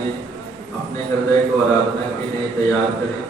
आइए अपने हृदय को आराधना के लिए तैयार करें।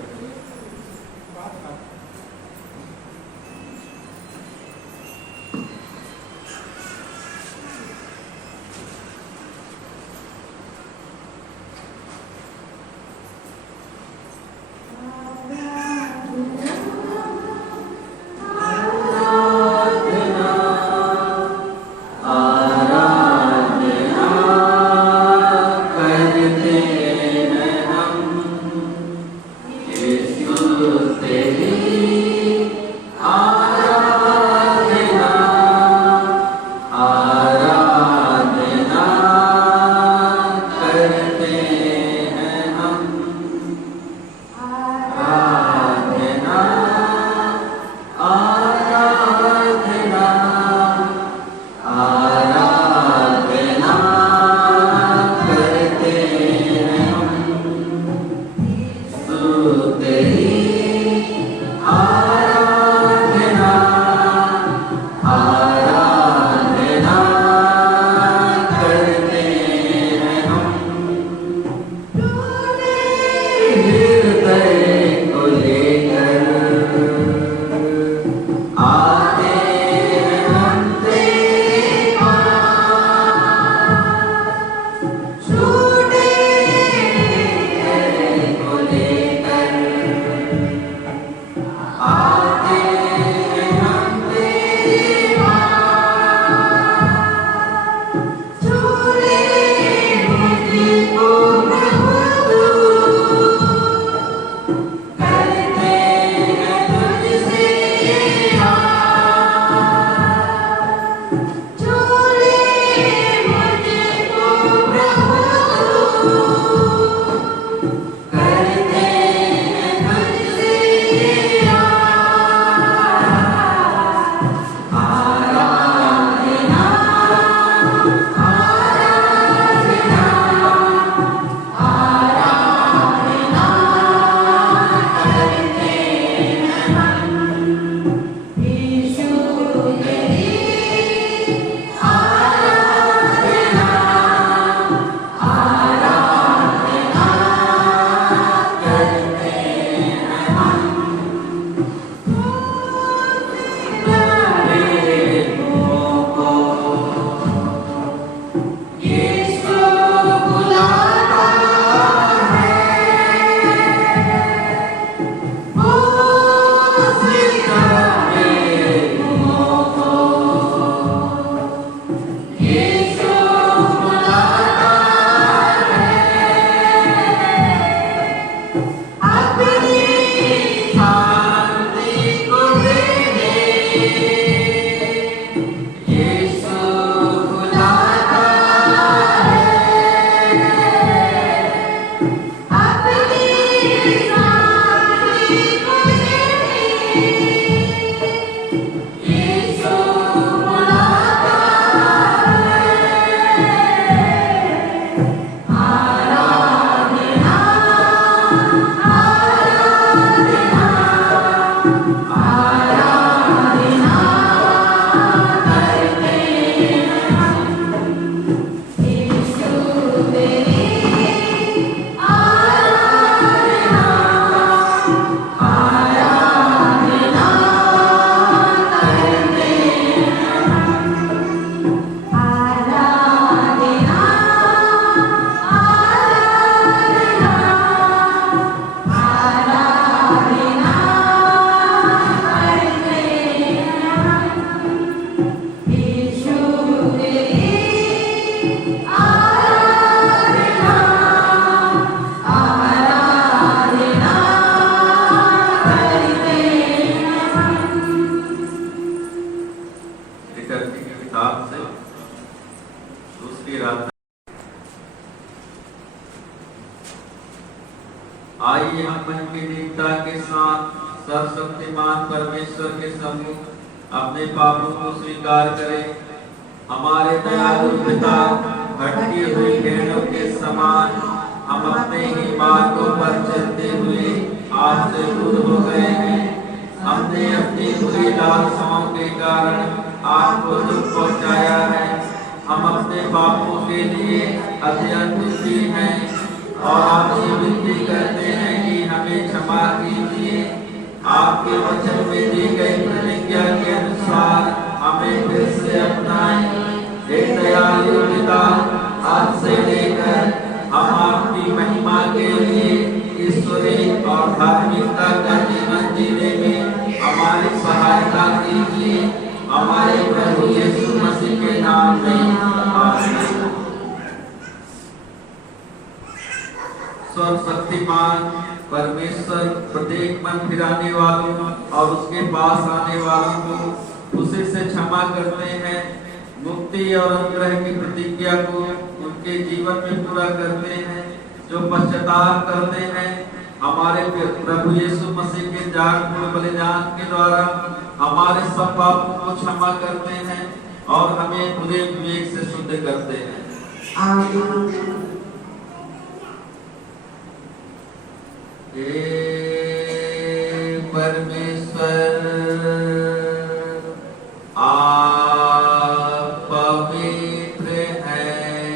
आइए हम मन की दीनता के साथ सर्वशक्तिमान परमेश्वर के सम्मुख अपने पापों को स्वीकार करें। हमारे दयालु पिता, भटकी हुई भेड़ों के समान हम अपने ही मार्गों पर चलते हुए आज से दूर हो गए हैं। हमने अपनी बुरी लालसाओं के कारण आपको दुख पहुंचाया है। हम अपने पापों के लिए अत्यंत दुखी हैं। और आपसे विनती करते हैं कि हमें क्षमा कीजिए। आपके वचन में दी गई प्रतिज्ञा के अनुसार हमें फिर से अपनाएं। हे दयालु पिता, आज से लेकर हम आपकी महिमा के लिए ईश्वरीय और धार्मिकता का जीवन जीने में हमारी सहायता कीजिए। हमारे प्रभु यीशु मसीह के नाम में आमीन। सर्वशक्तिमान परमेश्वर प्रत्येक मन फिराने वालों और उसके पास आने वालों को उसी से क्षमा करते हैं। मुक्ति और अनुग्रह की प्रतिज्ञा को उनके जीवन में पूरा करते हैं। जो पश्चाताप करते हैं, हमारे प्रभु यीशु मसीह के जागरूक बलिदान के द्वारा हमारे सब पापों को क्षमा करते हैं और हमें बुरे विवेक से शुद्ध करते हैं। आमीन। हे परमेश्वर, आप पवित्र हैं।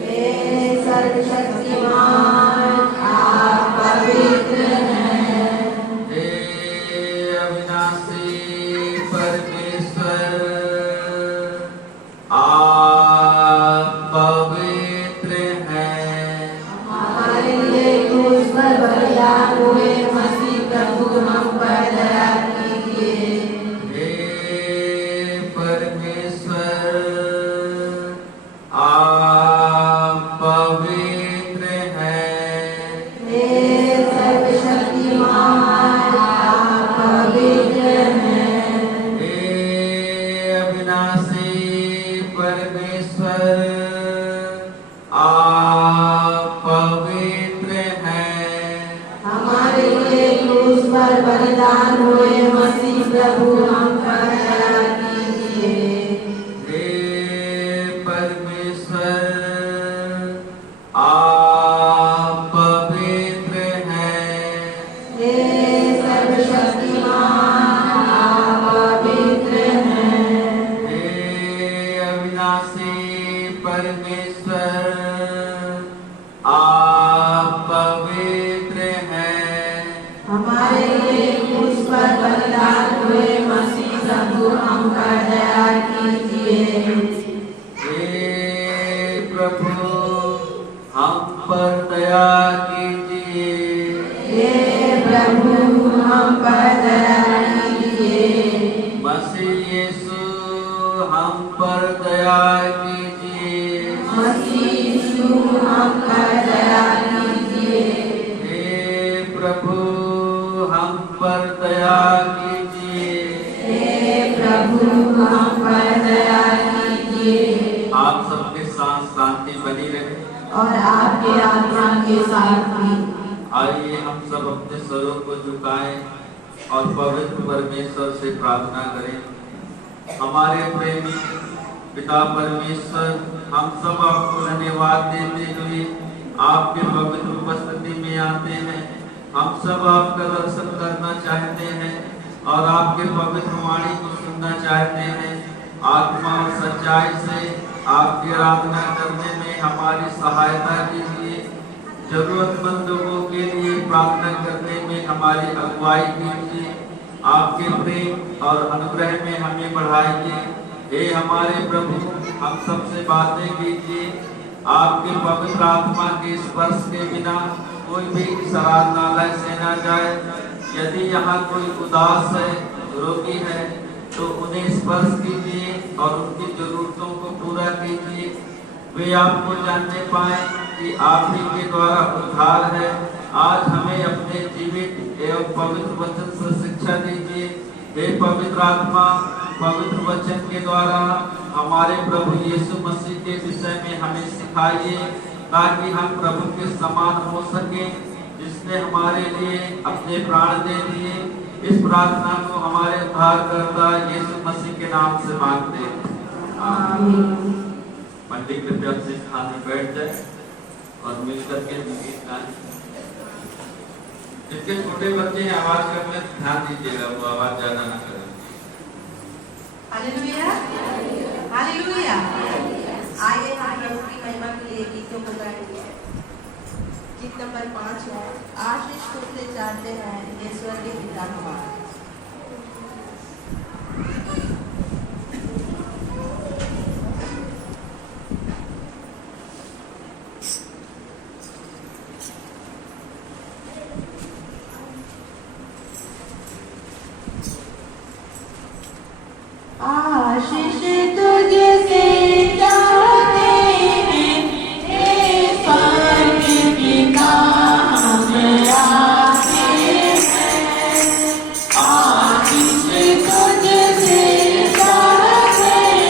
हे सर्वशक्तिमान, आप पवित्र हैं। हे अविनाशी परमेश्वर, आप पवित्र हैं। हमारे लिए क्रूस पर बलिदान हुए मसीह प्रभु, हम पर दया कीजिए। हे परमेश्वर, आप पवित्र हैं। हे सर्वशक्तिमान, आप पवित्र हैं। हे अविनाशी परमेश्वर, आप पवित्र हैं। हमारे लिए क्रूस पर बलिदान हुए मसीह प्रभु, हम पर दया कीजिए। हे परमेश्वर, आप पवित्र हैं। हे सर्वशक्तिमान, आप पवित्र हैं। हे अविनाशी परमेश्वर, आप पवित्र हैं। हमारे लिए क्रूस पर बलिदान हुए मसीह प्रभु, हम पर दया कीजिए। हे प्रभु, हम पर दया कीजिए। हे प्रभु, हम पर दया कीजिए। मसीह यीशु, हम पर दया कीजिए। मसीह यीशु, हम पर दया कीजिए। हे प्रभु, हम पर दया कीजिए। हे प्रभु, हम पर दया कीजिए। आप सबके साथ शांति बनी रहे। और आपके आत्मा के साथ भी। आइए हम सब अपने स्वरों को झुकाएं और पवित्र परमेश्वर से प्रार्थना करें। हमारे प्रेमी पिता परमेश्वर, हम सब आपको धन्यवाद देते हुए आपके पवित्र उपस्थिति में आते हैं। हम सब आपका दर्शन करना चाहते हैं और आपके पवित्र वाणी को सुनना चाहते हैं। आत्मा और सच्चाई से आपकी आराधना करने में हमारी सहायता कीजिए। जरूरतमंद लोगों के लिए प्रार्थना करने में हमारी अगुवाई कीजिए। आपके प्रेम और अनुग्रह में हमें बढ़ाइए। हे हमारे प्रभु, हम सबसे बातें कीजिए। आपके पवित्र आत्मा के स्पर्श के बिना कोई भी इस आराधनालय से न जाए। यदि यहाँ कोई उदास है, रोगी है, तो उन्हें स्पर्श कीजिए और उनकी जरूरतों को पूरा कीजिए। वे आपको जानने पाए कि आप ही के द्वारा उद्धार है। आज हमें अपने जीवित एवं पवित्र वचन से शिक्षा दीजिए। हे पवित्र आत्मा, पवित्र वचन के द्वारा हमारे प्रभु यीशु मसीह के विषय में हमें सिखाइए, ताकि हम प्रभु के समान हो सके, जिसने हमारे लिए अपने प्राण दे दिए। इस प्रार्थना को हमारे उद्धारकर्ता यीशु मसीह के नाम से मांगते हैं, आमीन। पंडित कृपया से स्थान में बैठ जाए और मिलकर के गीत गाएं। जिनके छोटे बच्चे हैं आवाज करने ध्यान दीजिएगा, वो आवाज ज्यादा ना करें। Hallelujah, hallelujah. आइए हम प्रभु की महिमा के लिए गीतों को गाएंगे। नंबर 5 है, आशीष तुझसे चाहते हैं ईश्वर के पिता हमारे। आशीष तुझसे चाहते हैं ईश्वर के पिता हमारा। आशीष तुझसे चाहते हैं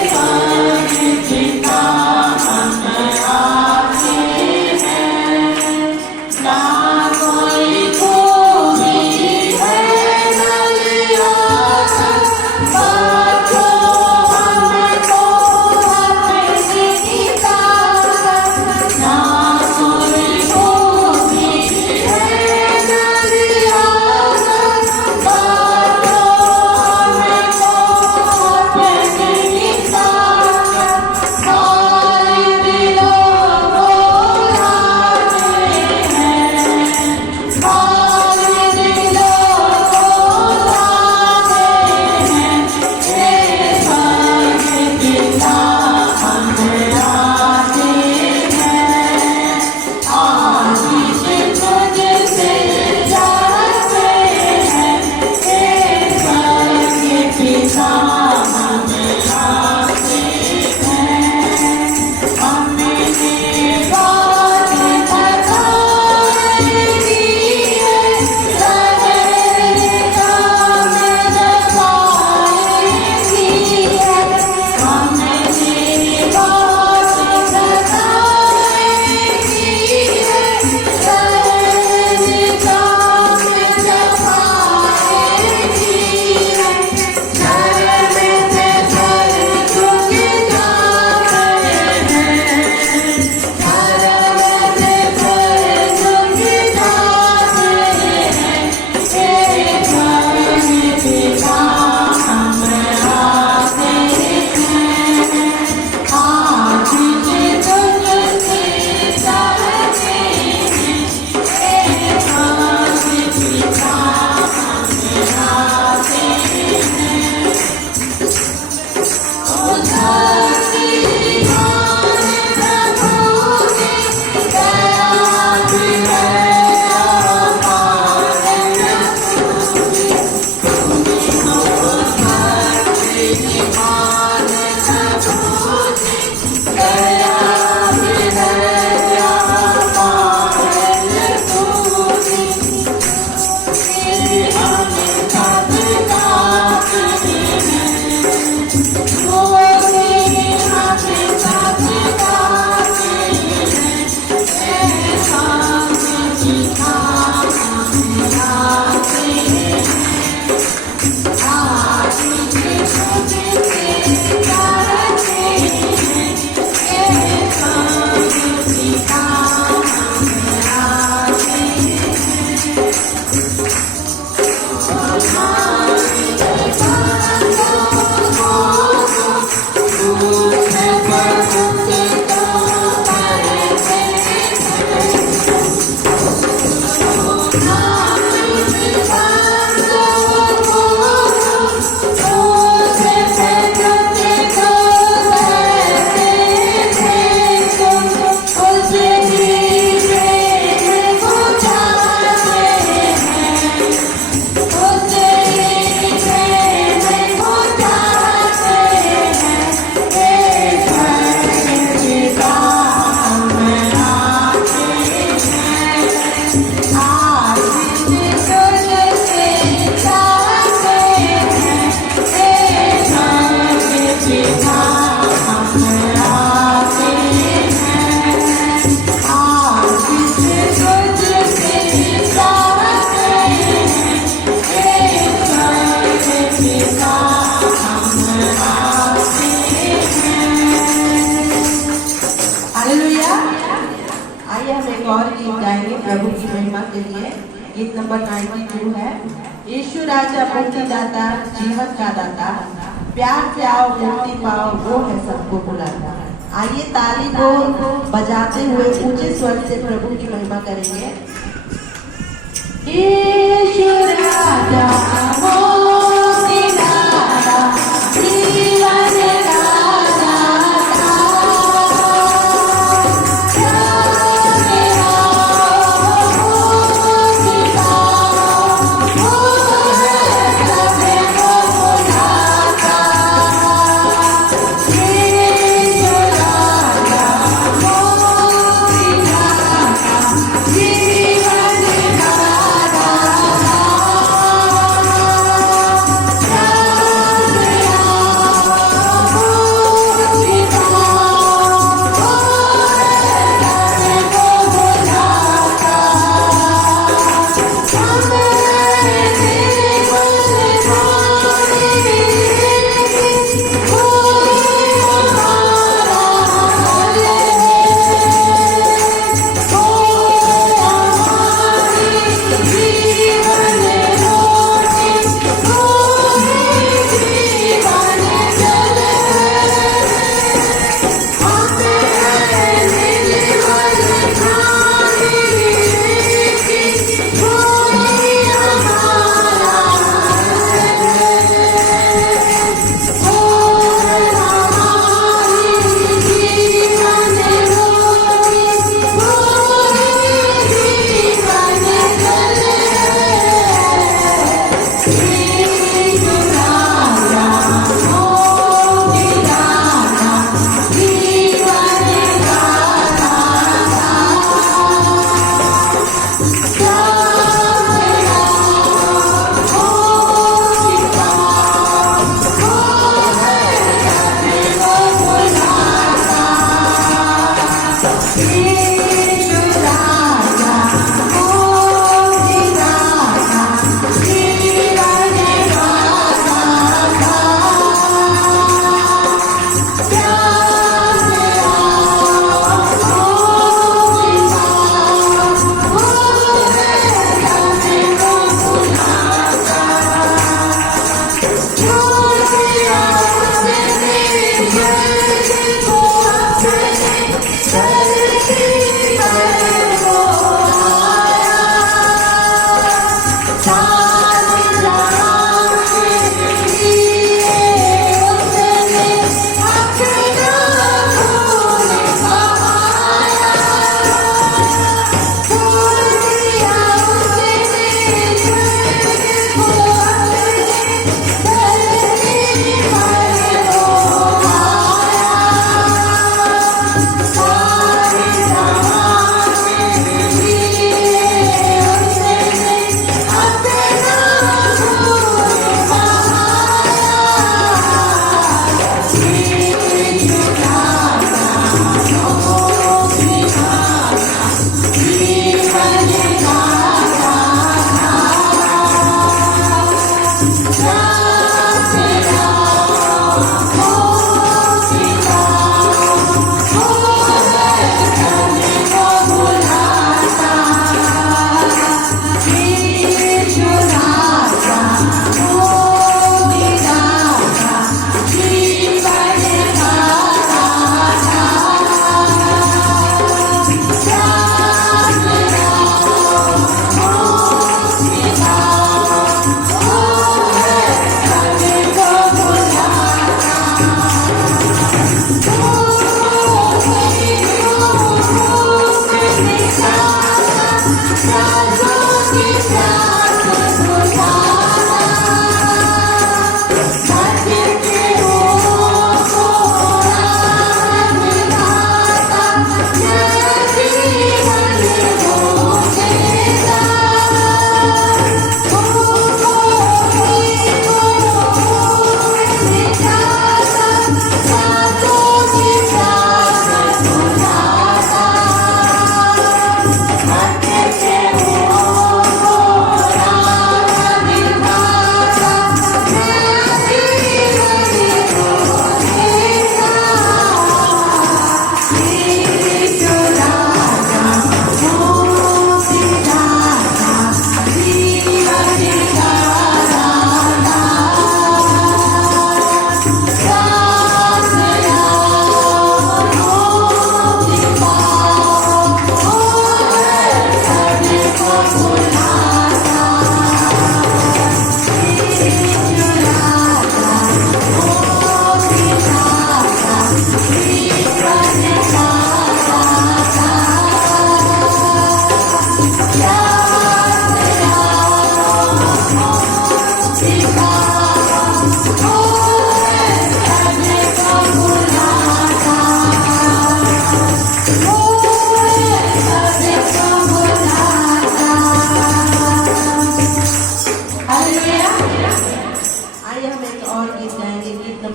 ईश्वर के पिता हमारा। ना कोई खूबी है ना लिया प्रभु की महिमा के लिए गीत नंबर 92 है। यीशु राजा मुक्ति दाता जीवन का दाता, प्यार से आओ मुक्ति पाओ, वो है सबको बुलाता है। आइए ताली बोल बजाते हुए ऊंचे स्वर से प्रभु की महिमा करेंगे। यीशु राजा मोदी राजा जीवन राजा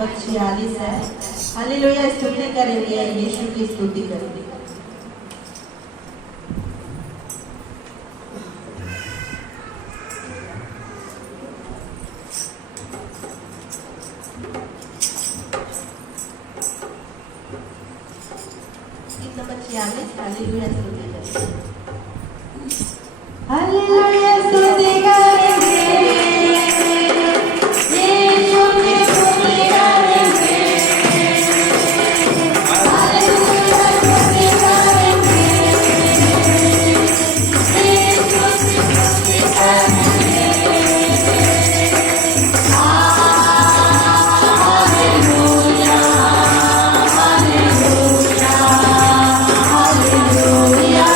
पद 46 है। हालेलुया स्तुति करेंगे, यीशु की स्तुति करेंगे। गीत नंबर 46 हालेलुया स्तुति करेंगे। हालेलुया स्तुति करेंगे, यीशु की स्तुति करेंगे। हालेलुया स्तुति करेंगे, यीशु की स्तुति करेंगे। हालेलुया हालेलुया हालेलुया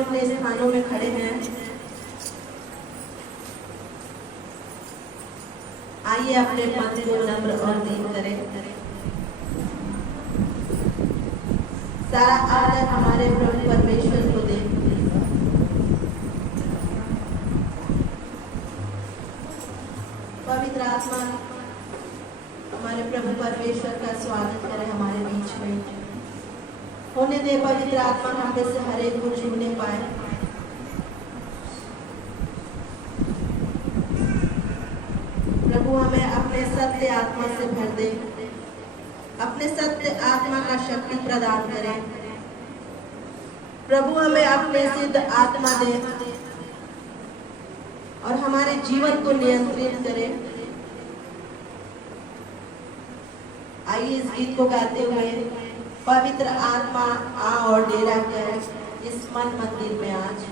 अपने स्थानों में खड़े हैं, आइए अपने मन को नम्र और दीन करें। सारा आदर हमारे प्रभु परमेश्वर को दें। पवित्र आत्मा हमारे प्रभु परमेश्वर का स्वागत करे हमारे बीच में। होने दे पवित्र आत्मा हम में से हर एक को छूने पाए। प्रभु हमें अपने सत्य आत्मा से भर दे, अपने सत्य आत्मा का शक्ति प्रदान करें। प्रभु हमें अपने सिद्ध आत्मा दे और हमारे जीवन को नियंत्रित करें। आइए इस गीत को गाते हुए पवित्र आत्मा आ और डेरा कर इस मन मंदिर में आज।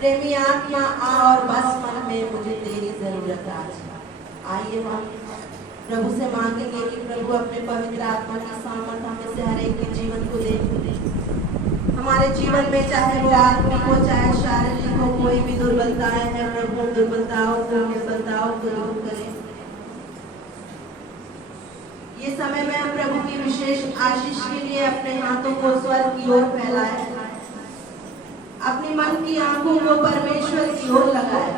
प्रेमी आत्मा आ और बस मन में, मुझे तेरी जरूरत आज। आइए हम प्रभु से मांगेंगे कि प्रभु अपने पवित्र आत्मा की सामर्थ हमें से हर एक के जीवन को दे। हमारे जीवन में चाहे वो आत्मिक हो चाहे शारीरिक हो, कोई भी दुर्बलताएं हैं, प्रभु दुर्बलताओं को दूर करें। ये समय में हम प्रभु की विशेष आशीष के लिए अपने हाथों को स्वर्ग की ओर फैलाए, अपनी मन की आंखों को परमेश्वर की ओर लगाए।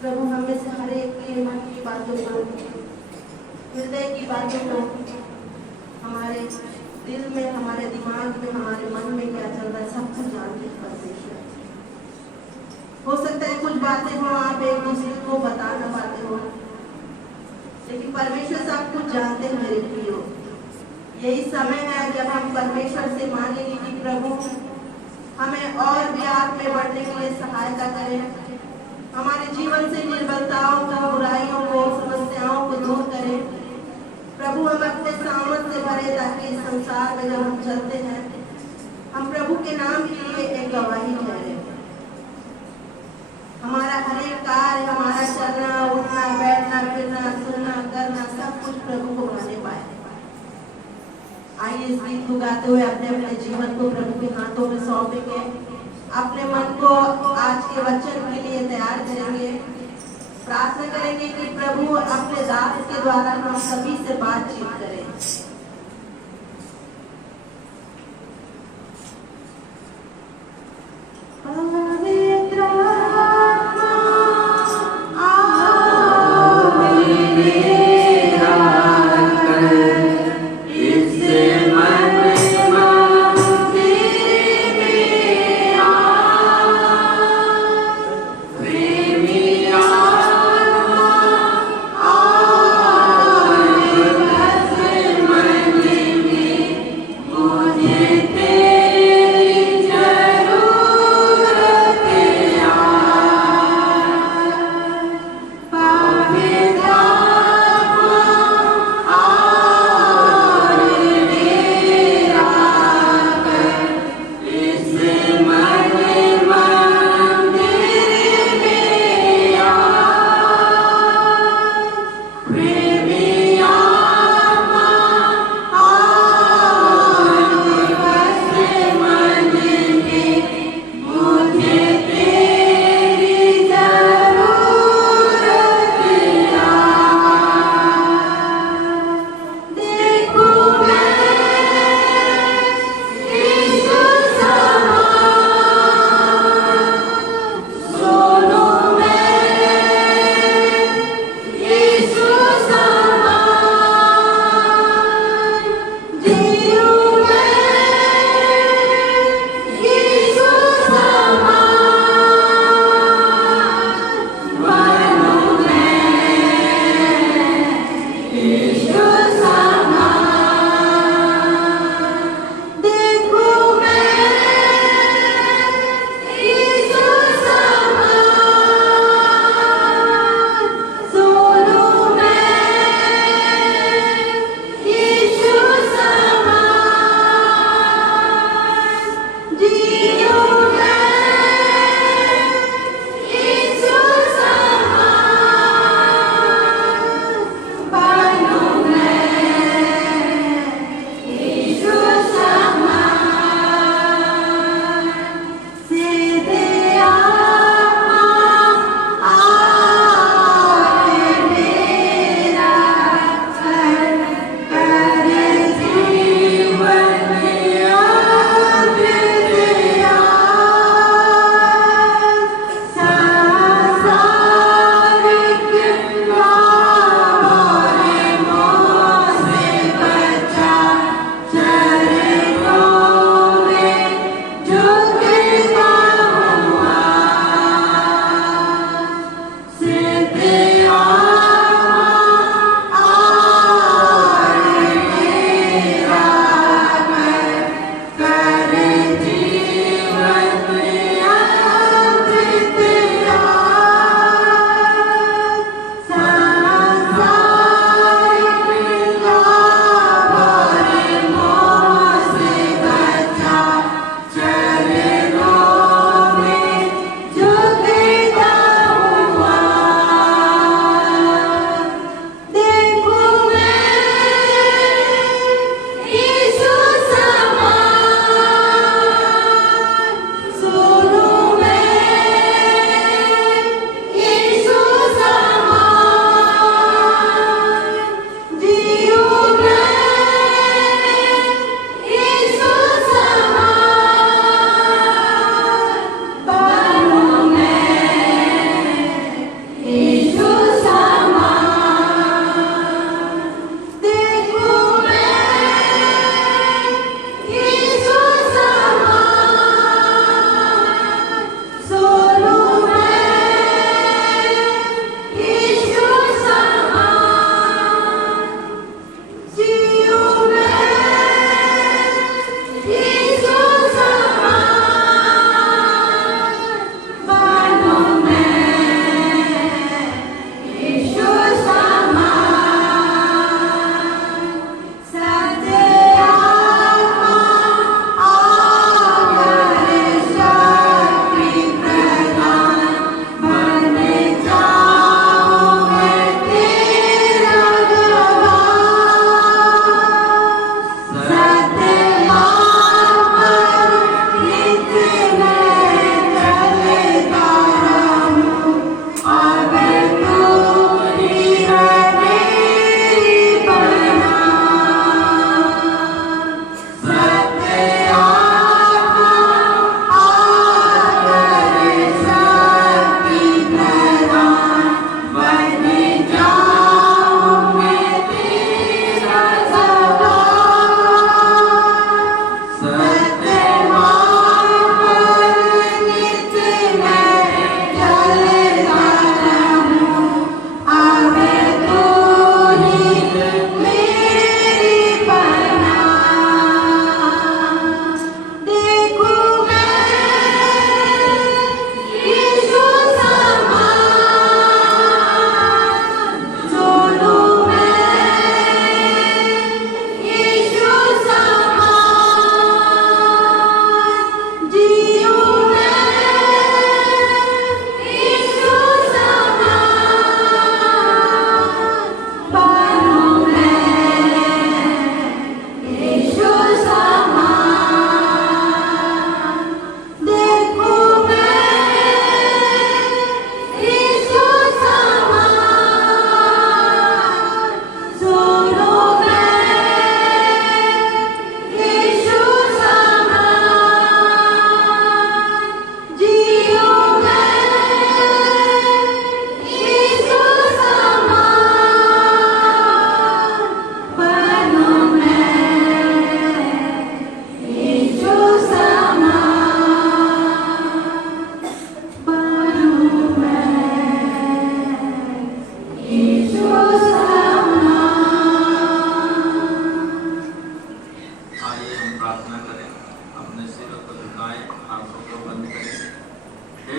प्रभु हमें से हर एक के मन की बातों को, हृदय की बातों को, हमारे दिल में, हमारे दिमाग में, हमारे मन में क्या चल रहा है सब कुछ जानते हैं परमेश्वर। हो सकता है कुछ बातें हो आप एक दूसरे को बता न पाते हो, लेकिन परमेश्वर सब कुछ जानते हैं मेरे प्रियो। यही समय है जब हम परमेश्वर से मांगेंगे कि प्रभु हमें और भी आत्मा में बढ़ने के लिए सहायता करें, हमारे जीवन से निर्बलताओं को, बुराइयों को, समस्याओं को दूर करें। प्रभु हमें अपने सामर्थ से भरे ताकि इस संसार में जब हम चलते हैं हम प्रभु के नाम के लिए एक गवाही ठहरे। हमारा हर एक कार्य, हमारा चलना, उठना, बैठना, फिरना, सुनना, करना सब कुछ प्रभु को माने पाए। आइए इस गीत को गाते हुए अपने अपने जीवन को प्रभु के हाथों में सौंपेंगे, अपने मन को आज के वचन के लिए तैयार करेंगे। प्रार्थना करेंगे कि प्रभु अपने दास के द्वारा हम सभी से बातचीत करें। Amen.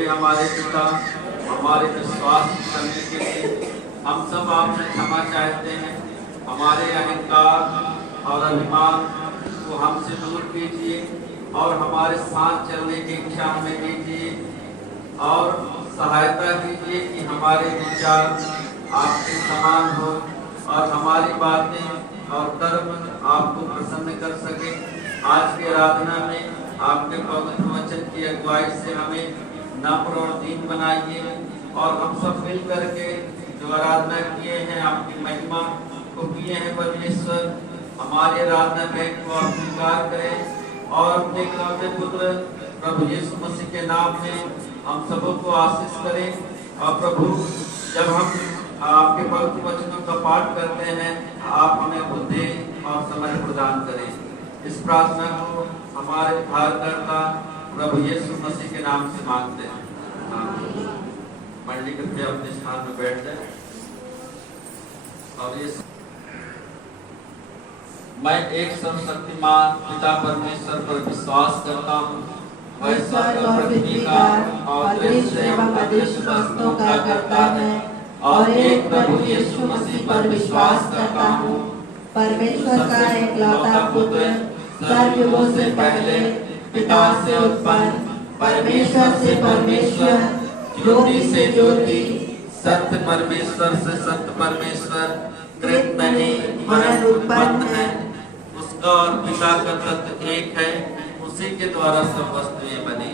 हे हमारे पिता, हमारे विश्वास करने के लिए हम सब आपसे क्षमा चाहते हैं। हमारे अहंकार और अभिमान को हमसे दूर कीजिए और हमारे साथ चलने की इच्छा हमें दीजिए और सहायता कीजिए कि हमारे विचार आपके समान हो और हमारी बातें और कर्म आपको प्रसन्न कर सके। आज की आराधना में आपके पवित्र वचन की अगुवाई से हमें नम्र और दीन बनाइए और हम सब मिल करके जो आराधना किए हैं आपकी महिमा को किए हैं परमेश्वर, हमारे आराधना भेंट को आप स्वीकार करें और अपने इकलौते पुत्र प्रभु यीशु मसीह के नाम में हम सबों को आशीष करें। और प्रभु जब हम आपके पवित्र वचनों का पाठ करते हैं आप हमें बुद्धि और समझ प्रदान करें। इस प्रार्थना को हमारे उद्धारकर्ता प्रभु यीशु मसीह के नाम से मांगते हैं, आमीन। मंडली कृपया अपने स्थान में बैठ जाए। और ये मैं एक सर्वशक्तिमान पिता परमेश्वर पर विश्वास करता हूँ, वह स्वर्ग और पृथ्वी का और दृश्य एवं अदृश्य वस्तुओं का करता है, और एक प्रभु यीशु मसीह पर विश्वास करता हूँ, परमेश्वर का एकलौता पुत्र, सर्वयुगों से पहले पिता से उत्पन्न, परमेश्वर से परमेश्वर, ज्योति से ज्योति, सत्य परमेश्वर से सत्य परमेश्वर, कृत नहीं वरन उत्पन्न है। उसका और पिता का तत्व एक है, उसी के द्वारा सब वस्तुएं बनी।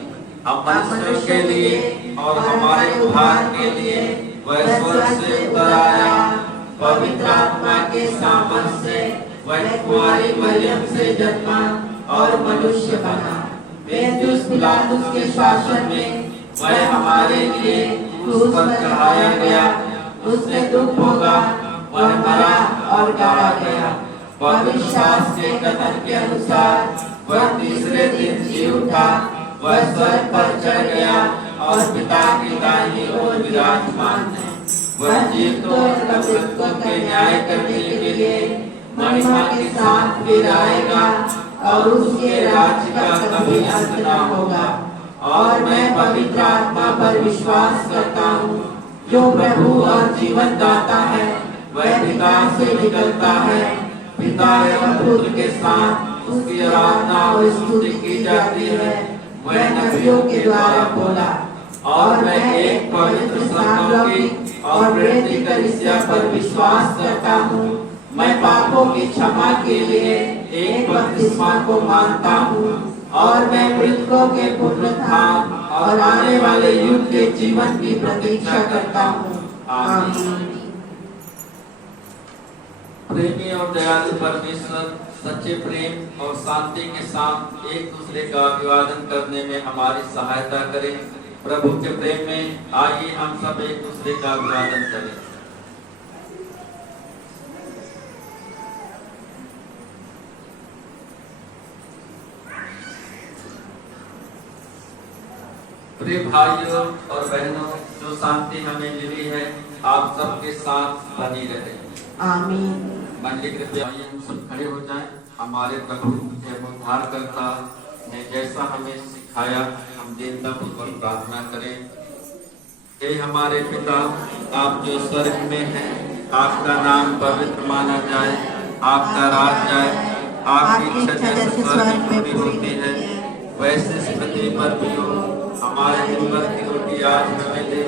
हम मनुष्यों के लिए और हमारे उद्धार के लिए वह स्वर्ग से उतर आया, पवित्र आत्मा के सामर्थ्य से वह कुंवारी मरियम से जन्मा और मनुष्य बना। पोंतियुस पिलातुस के शासन में वह हमारे लिए क्रूस पर चढ़ाया गया, उसने दुख भोगा, वह मरा और गाड़ा गया। पवित्र शास्त्र के कथन के अनुसार वह तीसरे दिन जी उठा, वह स्वर्ग पर चढ़ गया और पिता की दाहिनी ओर विराजमान है। वह जीवितों और मृतकों के न्याय करने के लिए महिमा के साथ फिर आएगा और उसके राज्य का कभी अंत न होगा। और मैं पवित्र आत्मा पर विश्वास करता हूँ, जो प्रभु और जीवन दाता है, वह पिता से निकलता है। पिता एवं पुत्र के साथ उसकी आराधना और स्तुति की जाती है। वह नबियों के द्वारा बोला। और मैं एक पवित्र सार्वलौकिक और वृद्धि कलीसिया पर विश्वास करता हूँ। मैं पापों की क्षमा के लिए एक बपतिस्मा को मानता हूँ और मैं मृतकों के पुनरुत्थान और आने वाले युग के जीवन की प्रतीक्षा करता हूँ, आमीन। प्रेमी और दयालु परमेश्वर सच्चे प्रेम और शांति के साथ एक दूसरे का अभिवादन करने में हमारी सहायता करें। प्रभु के प्रेम में आइए हम सब एक दूसरे का अभिवादन करें। प्रिय भाइयों और बहनों, जो शांति हमें मिली है आप सबके साथ बनी रहे, आमीन। मंडली कृपया हम सब खड़े हो जाएं। हमारे प्रभु एवं उद्धारकर्ता ने जैसा हमें सिखाया हम दीनतापूर्वक प्रार्थना करें। हे हमारे पिता, आप जो स्वर्ग में हैं, आपका नाम पवित्र माना जाए, आपका राज जाए, आपकी इच्छा जैसे स्वर्ग में पूरी होती है वैसे इस पृथ्वी पर भी हो। हमारे दिन भर की रोटी आज हमें दे,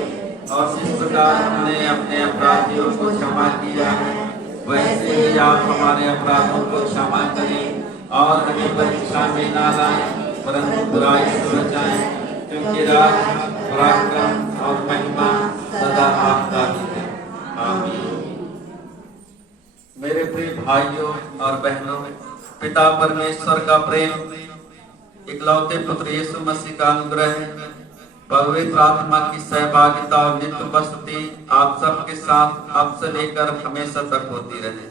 और इस प्रकार हमने अपने अपराधियों को क्षमा किया है वैसे ही आप हमारे अपराधों को क्षमा करें और हमें परीक्षा में न लाएं परंतु बुराई से बचाएं, क्योंकि राज, पराक्रम और महिमा सदा आपका ही है, आमीन। मेरे प्रिय भाइयों और बहनों, पिता परमेश्वर का प्रेम, इकलौते पुत्र यीशु मसीह का अनुग्रह, पवित्र आत्मा की सहभागिता और नित्य उपस्थिति आप सबके साथ अब से लेकर हमेशा तक होती रहे,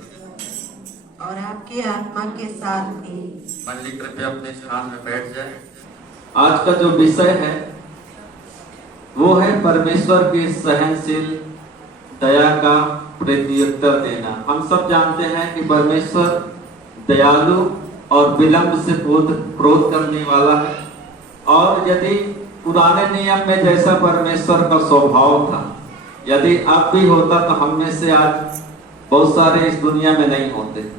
और आपकी आत्मा के साथ भी। मंडली कृपया अपने स्थान में बैठ जाए। आज का जो विषय है वो है परमेश्वर की सहनशील दया का प्रत्युत्तर देना। हम सब जानते हैं कि परमेश्वर दयालु और विलंब से क्रोध करने वाला है, और यदि पुराने नियम में जैसा परमेश्वर का स्वभाव था, यदि अब भी होता तो हम में से आज बहुत सारे इस दुनिया में नहीं होते।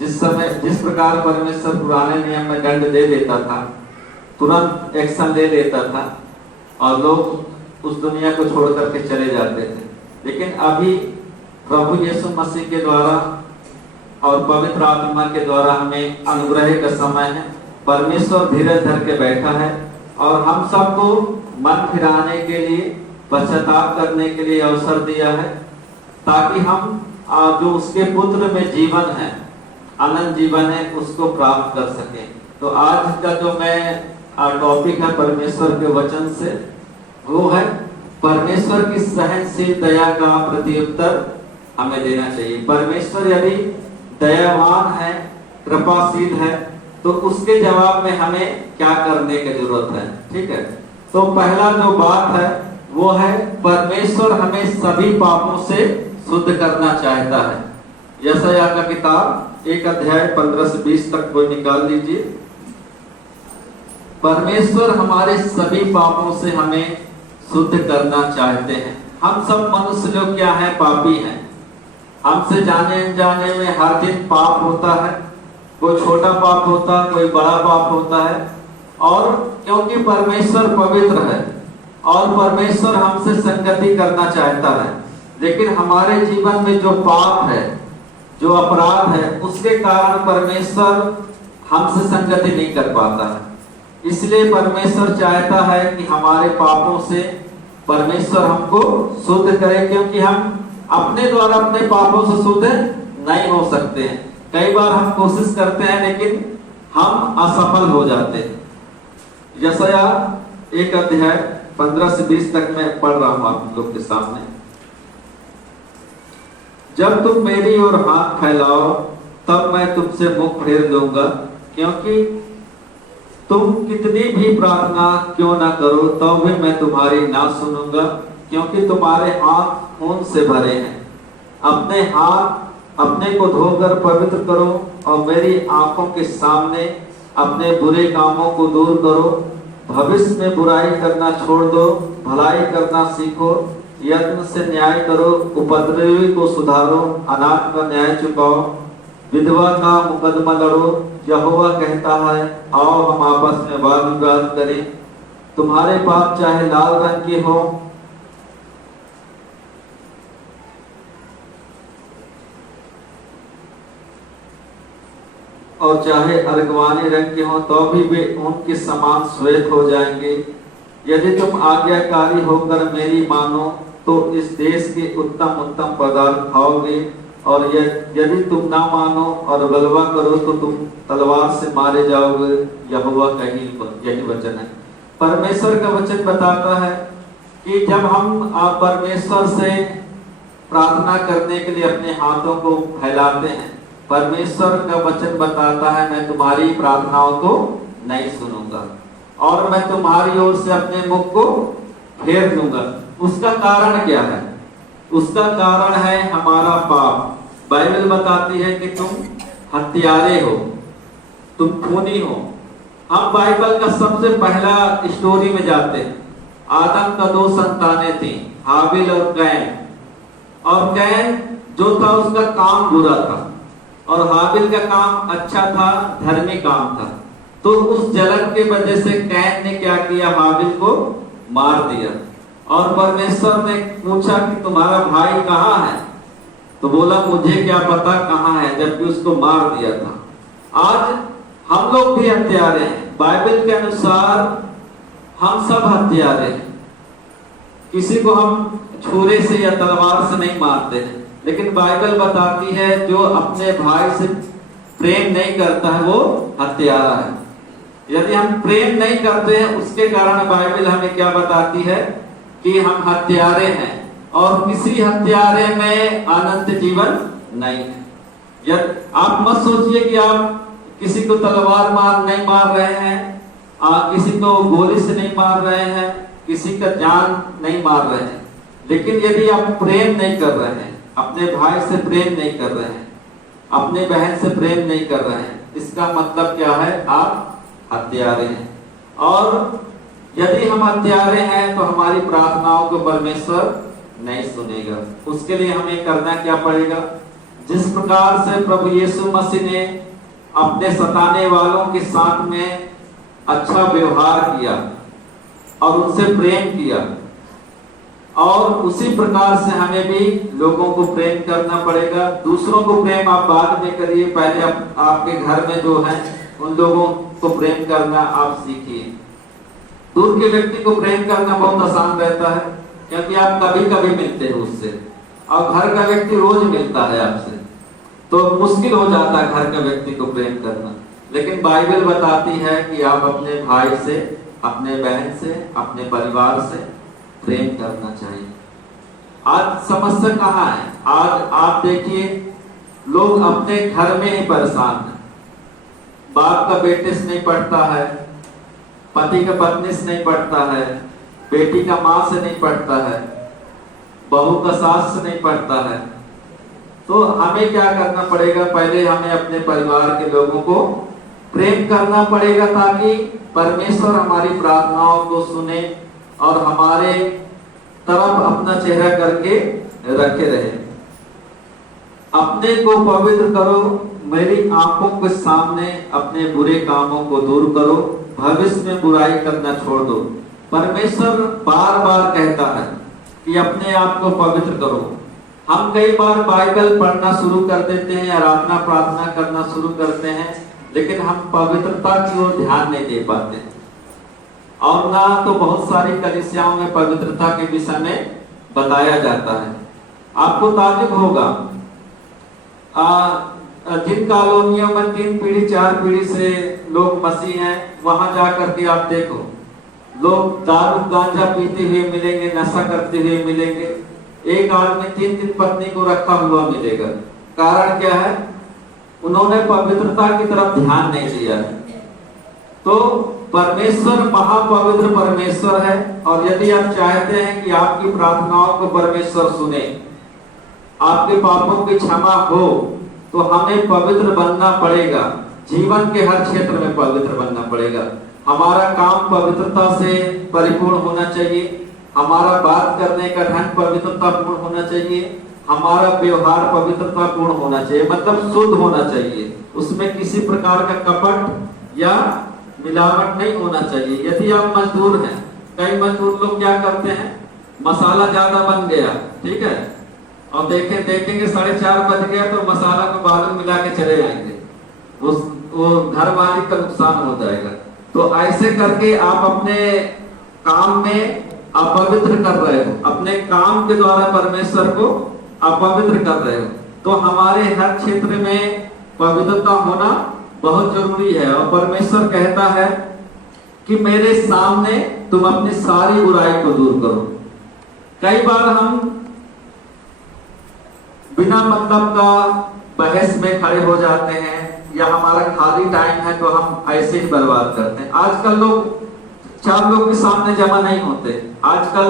जिस प्रकार परमेश्वर पुराने नियम में दंड दे देता था, तुरंत एक्शन ले लेता था और लोग उस दुनिया को छोड़ करके चले जाते थे, लेकिन अभी प्रभु यीशु मसीह के द्वारा और पवित्र आत्मा के द्वारा हमें अनुग्रह का समय है। परमेश्वर धीरज धर के बैठा है और हम सबको मन फिराने के लिए, पश्चाताप करने के लिए अवसर दिया है, ताकि हम जो उसके पुत्र में जीवन है, अनंत जीवन है, उसको प्राप्त कर सके। तो आज का जो मैं टॉपिक है परमेश्वर के वचन से, वो है परमेश्वर की सहनशील दया का प्रत्युत्तर हमें देना चाहिए। परमेश्वर यदि दयावान है, कृपाशील है, तो उसके जवाब में हमें क्या करने की जरूरत है। ठीक है, तो पहला जो बात है वो है परमेश्वर हमें सभी पापों से शुद्ध करना चाहता है। यशायाह का किताब 1 अध्याय 15 से 20 तक कोई निकाल लीजिए। परमेश्वर हमारे सभी पापों से हमें शुद्ध करना चाहते हैं। हम सब मनुष्य लोग क्या है, पापी हैं। हमसे जाने अनजाने में हर दिन पाप होता है, कोई छोटा पाप होता है, कोई बड़ा पाप होता है। और क्योंकि परमेश्वर पवित्र है और परमेश्वर हमसे संगति करना चाहता है, लेकिन हमारे जीवन में जो पाप है, जो अपराध है, उसके कारण परमेश्वर हमसे संगति नहीं कर पाता है। इसलिए परमेश्वर चाहता है कि हमारे पापों से परमेश्वर हमको शुद्ध करे, क्योंकि हम अपने द्वारा अपने पापों से शुद्ध नहीं हो सकते हैं। कई बार हम कोशिश करते हैं लेकिन हम असफल हो जाते हैं। यशायाह 1 अध्याय 15 से 20 तक मैं पढ़ रहा हूं आप लोग के सामने। जब तुम मेरी ओर हाथ फैलाओ तब मैं तुमसे मुख फेर लूंगा, क्योंकि तुम कितनी भी प्रार्थना क्यों ना करो तो भी मैं तुम्हारी ना सुनूंगा, क्योंकि तुम्हारे हाथ खून से भरे हैं। अपने हाथ अपने को धोकर पवित्र करो और मेरी आंखों के सामने अपने बुरे कामों को दूर करो। भविष्य में बुराई करना छोड़ दो, भलाई करना सीखो, यत्न से न्याय करो, उपद्रवी को सुधारो, अनाथ का न्याय चुकाओ, विधवा का मुकदमा लड़ो। यहोवा कहता है, आओ हम आपस में वाद विवाद करें। तुम्हारे पाप चाहे लाल रंग के हो और चाहे अर्गवानी रंग के हो, तो भी वे उनके समान श्वेत हो जाएंगे। यदि तुम आज्ञाकारी होकर मेरी मानो तो इस देश के उत्तम उत्तम पदार्थ खाओगे, और यदि तुम ना मानो और गलबा करो तो तुम तलवार से मारे जाओगे। यहोवा का यही वचन है। परमेश्वर का वचन बताता है कि जब हम परमेश्वर से प्रार्थना करने के लिए अपने हाथों को फैलाते हैं, परमेश्वर का वचन बताता है मैं तुम्हारी प्रार्थनाओं को नहीं सुनूंगा और मैं तुम्हारी ओर से अपने मुख को फेर लूंगा। उसका कारण क्या है? उसका कारण है हमारा पाप। बाइबल बताती है कि तुम हत्यारे हो, तुम खूनी हो। हम बाइबल का सबसे पहला स्टोरी में जाते हैं। आदम का 2 संतानें थी, हाबिल और कैन। और कैन जो था उसका काम बुरा था और हाबिल का काम अच्छा था, धर्मी काम था। तो उस जलन के वजह से कैन ने क्या किया, हाबिल को मार दिया। और परमेश्वर ने पूछा कि तुम्हारा भाई कहाँ है? तो बोला मुझे क्या पता कहाँ है, जबकि उसको मार दिया था। आज हम लोग भी हत्यारे हैं। बाइबल के अनुसार हम सब हत्यारे हैं। किसी को हम छुरे से या तलवार से नहीं मारते हैं, लेकिन बाइबल बताती है जो अपने भाई से प्रेम नहीं करता है वो हत्यारा है। यदि हम प्रेम नहीं करते हैं, उसके कारण बाइबल हमें क्या बताती है कि हम हत्यारे हैं और किसी हत्यारे में अनंत जीवन नहीं है। यदि आप मत सोचिए कि आप किसी को तलवार नहीं मार रहे हैं, किसी को गोली से नहीं मार रहे हैं, किसी का जान नहीं मार रहे हैं, लेकिन यदि आप प्रेम नहीं कर रहे हैं, अपने भाई से प्रेम नहीं कर रहे हैं, अपने बहन से प्रेम नहीं कर रहे हैं, इसका मतलब क्या है? आप हत्यारे हैं। और यदि हम हत्यारे हैं तो हमारी प्रार्थनाओं को परमेश्वर नहीं सुनेगा। उसके लिए हमें करना क्या पड़ेगा? जिस प्रकार से प्रभु यीशु मसीह ने अपने सताने वालों के साथ में अच्छा व्यवहार किया और उनसे प्रेम किया, और उसी प्रकार से हमें भी लोगों को प्रेम करना पड़ेगा। दूसरों को प्रेम आप बाद में करिए, पहले आपके घर में जो है उन लोगों को प्रेम करना आप सीखिए। दूर के व्यक्ति को प्रेम करना बहुत आसान रहता है, क्योंकि आप कभी कभी मिलते हैं उससे, और घर का व्यक्ति रोज मिलता है आपसे, तो मुश्किल हो जाता है घर का व्यक्ति को प्रेम करना। लेकिन बाइबल बताती है कि आप अपने भाई से, अपने बहन से, अपने परिवार से प्रेम करना चाहिए। आज समस्या कहाँ है? आज आप देखिए, लोग अपने घर में ही परेशान हैं। बाप का बेटे से नहीं पड़ता है, पति का पत्नी से नहीं पड़ता है, बेटी का माँ से नहीं पड़ता है, बहू का सास से नहीं पड़ता है। तो हमें क्या करना पड़ेगा? पहले हमें अपने परिवार के लोगों को प्रेम करना पड़ेगा, ताकि परमेश्वर हमारी प्रार्थनाओं को सुने और हमारे तरफ अपना चेहरा करके रखे रहे। अपने को पवित्र करो, मेरी आंखों के सामने अपने बुरे कामों को दूर करो, भविष्य में बुराई करना छोड़ दो। परमेश्वर बार बार कहता है कि अपने आप को पवित्र करो। हम कई बार बाइबल पढ़ना शुरू कर देते हैं, आराधना प्रार्थना करना शुरू करते हैं, लेकिन हम पवित्रता की ओर ध्यान नहीं दे पाते, और ना तो बहुत सारी कलीसियाओं में पवित्रता के विषय में बताया जाता है। आपको ताज्जुब होगा, जिन कॉलोनियों में 3 पीढ़ी 4 पीढ़ी से लोग मसीह हैं, वहां जाकर के आप देखो, लोग दारू गांजा पीते हुए मिलेंगे, नशा करते हुए मिलेंगे। एक आदमी 3 पत्नी को रखा हुआ मिलेगा। कारण क्या है? उन्होंने पवित्रता की तरफ ध्यान नहीं दिया है। तो परमेश्वर महापवित्र परमेश्वर है, और यदि आप चाहते हैं कि आपकी प्रार्थनाओं को परमेश्वर सुने, आपके पापों की क्षमा हो, तो हमें पवित्र बनना पड़ेगा। जीवन के हर क्षेत्र में पवित्र बनना पड़ेगा। हमारा काम पवित्रता से परिपूर्ण होना चाहिए, हमारा बात करने का ढंग पवित्रता पूर्ण होना चाहिए, हमारा व्यवहार पवित्रता पूर्ण होना चाहिए, मतलब शुद्ध होना चाहिए। उसमें किसी प्रकार का कपट या मिलावट नहीं होना चाहिए। यदि आप मजदूर हैं, कई मजदूर लोग क्या करते हैं, मसाला ज्यादा बन गया, ठीक है, और देखेंगे 4:30 बज गया तो मसाला को बाद में मिला के चले जाएंगे, वो घर मालिक का नुकसान हो जाएगा। तो ऐसे करके आप अपने काम में अपवित्र कर रहे हो, अपने काम के द्वारा परमेश्वर को अपवित्र कर रहे हो। तो हमारे हर क्षेत्र में पवित्रता होना बहुत जरूरी है। और परमेश्वर कहता है कि मेरे सामने तुम अपनी सारी बुराई को दूर करो। कई बार हम बिना मतलब का बहस में खड़े हो जाते हैं, या हमारा खाली टाइम है तो हम ऐसे ही बर्बाद करते हैं। आजकल लोग 4 लोग के सामने जमा नहीं होते। आजकल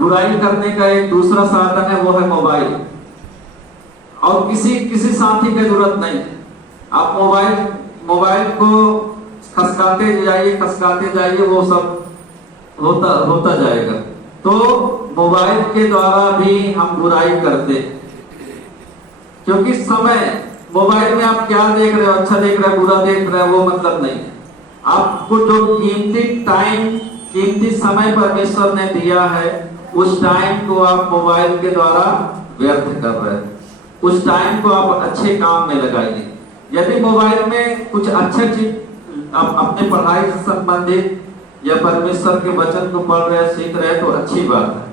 बुराई करने का एक दूसरा साधन है, वो है मोबाइल, और किसी साथी की जरूरत नहीं है। आप मोबाइल को खसकाते जाइए, वो सब होता जाएगा। तो मोबाइल के द्वारा भी हम बुराई करते हैं, क्योंकि समय मोबाइल में आप क्या देख रहे हो, अच्छा देख रहे हो, बुरा देख रहे हो, वो मतलब नहीं है। आपको जो कीमती समय परमेश्वर ने दिया है, उस टाइम को आप मोबाइल के द्वारा व्यर्थ कर रहे हैं। उस टाइम को आप अच्छे काम में लगाइए। यदि मोबाइल में कुछ अच्छे चीज आप अपने पढ़ाई से संबंधित या परमेश्वर के वचन को पढ़ रहे, सीख रहे, तो अच्छी बात है।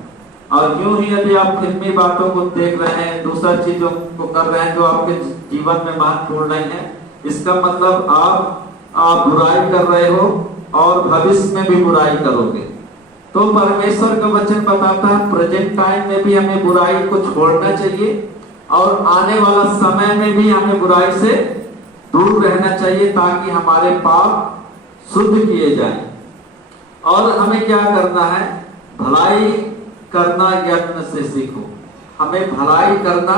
और यूं ही यदि आप फिल्मी बातों को देख रहे हैं, दूसरा चीजों को कर रहे हैं जो आपके जीवन में महत्वपूर्ण नहीं है, इसका मतलब आप बुराई कर रहे हो और भविष्य में भी बुराई करोगे। तो परमेश्वर का वचन बताता है प्रेजेंट टाइम में भी हमें बुराई को छोड़ना चाहिए, और आने वाला समय में भी हमें बुराई से दूर रहना चाहिए, ताकि हमारे पाप शुद्ध किए जाएं। और हमें क्या करना है? भलाई करना यत्न से सीखो। हमें भलाई करना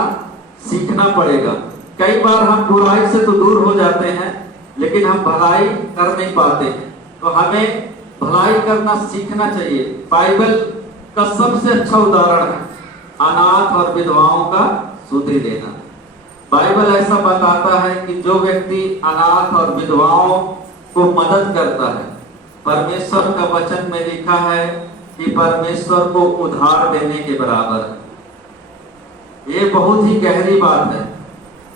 सीखना पड़ेगा। कई बार हम बुराई से तो दूर हो जाते हैं, लेकिन हम भलाई कर नहीं पाते हैं। तो हमें भलाई करना सीखना चाहिए। बाइबल का सबसे अच्छा उदाहरण है अनाथ और विधवाओं का सुधि लेना। बाइबल ऐसा बताता है कि जो व्यक्ति अनाथ और विधवाओं को मदद करता है, परमेश्वर का वचन में लिखा है कि परमेश्वर को उधार देने के बराबर है। ये बहुत ही गहरी बात है।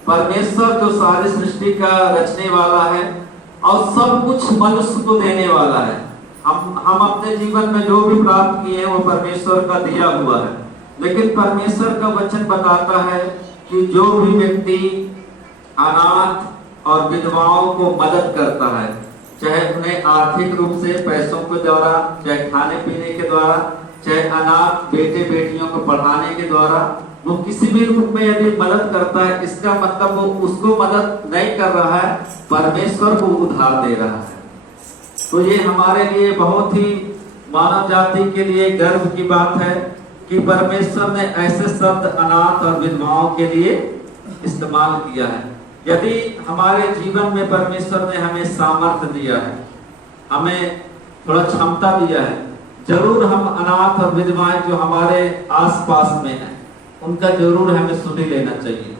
परमेश्वर जो सारी सृष्टि का रचने वाला है और सब कुछ मनुष्य को देने वाला है। हम अपने जीवन में जो भी प्राप्त किए हैं वो परमेश्वर का दिया हुआ है, लेकिन परमेश्वर का वचन बताता है कि जो भी व्यक्ति अनाथ और विधवाओं को मदद करता है, चाहे उन्हें आर्थिक रूप से पैसों के द्वारा, चाहे खाने पीने के द्वारा, चाहे अनाथ बेटे बेटियों को पढ़ाने के द्वारा, वो किसी भी रूप में यदि मदद करता है, इसका मतलब वो उसको मदद नहीं कर रहा है, परमेश्वर को उधार दे रहा है। तो ये हमारे लिए बहुत ही मानव जाति के लिए गर्व की बात है कि परमेश्वर ने ऐसे शब्द अनाथ और विधवाओं के लिए इस्तेमाल किया है। यदि हमारे जीवन में परमेश्वर ने हमें सामर्थ्य दिया है, हमें थोड़ा क्षमता दिया है, जरूर हम अनाथ और विधवाएं जो हमारे आसपास में हैं उनका जरूर हमें सुधि लेना चाहिए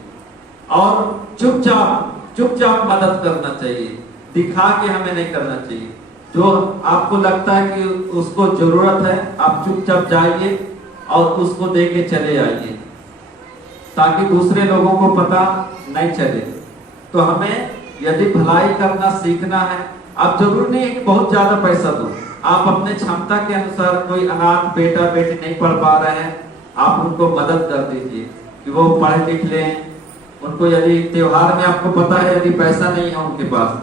और चुपचाप मदद करना चाहिए, दिखा के हमें नहीं करना चाहिए। जो आपको लगता है कि उसको जरूरत है, आप चुपचाप जाइए और उसको दे के चले आइए, ताकि दूसरे लोगों को पता नहीं चले। तो हमें यदि भलाई करना सीखना है, आप जरूर नहीं है कि बहुत ज्यादा पैसा दो, आप अपने क्षमता के अनुसार, कोई अनाथ बेटा बेटी नहीं पढ़ पा रहे हैं, आप उनको मदद कर दीजिए कि वो पढ़ लिख लें। उनको यदि त्योहार में आपको पता है यदि पैसा नहीं है उनके पास,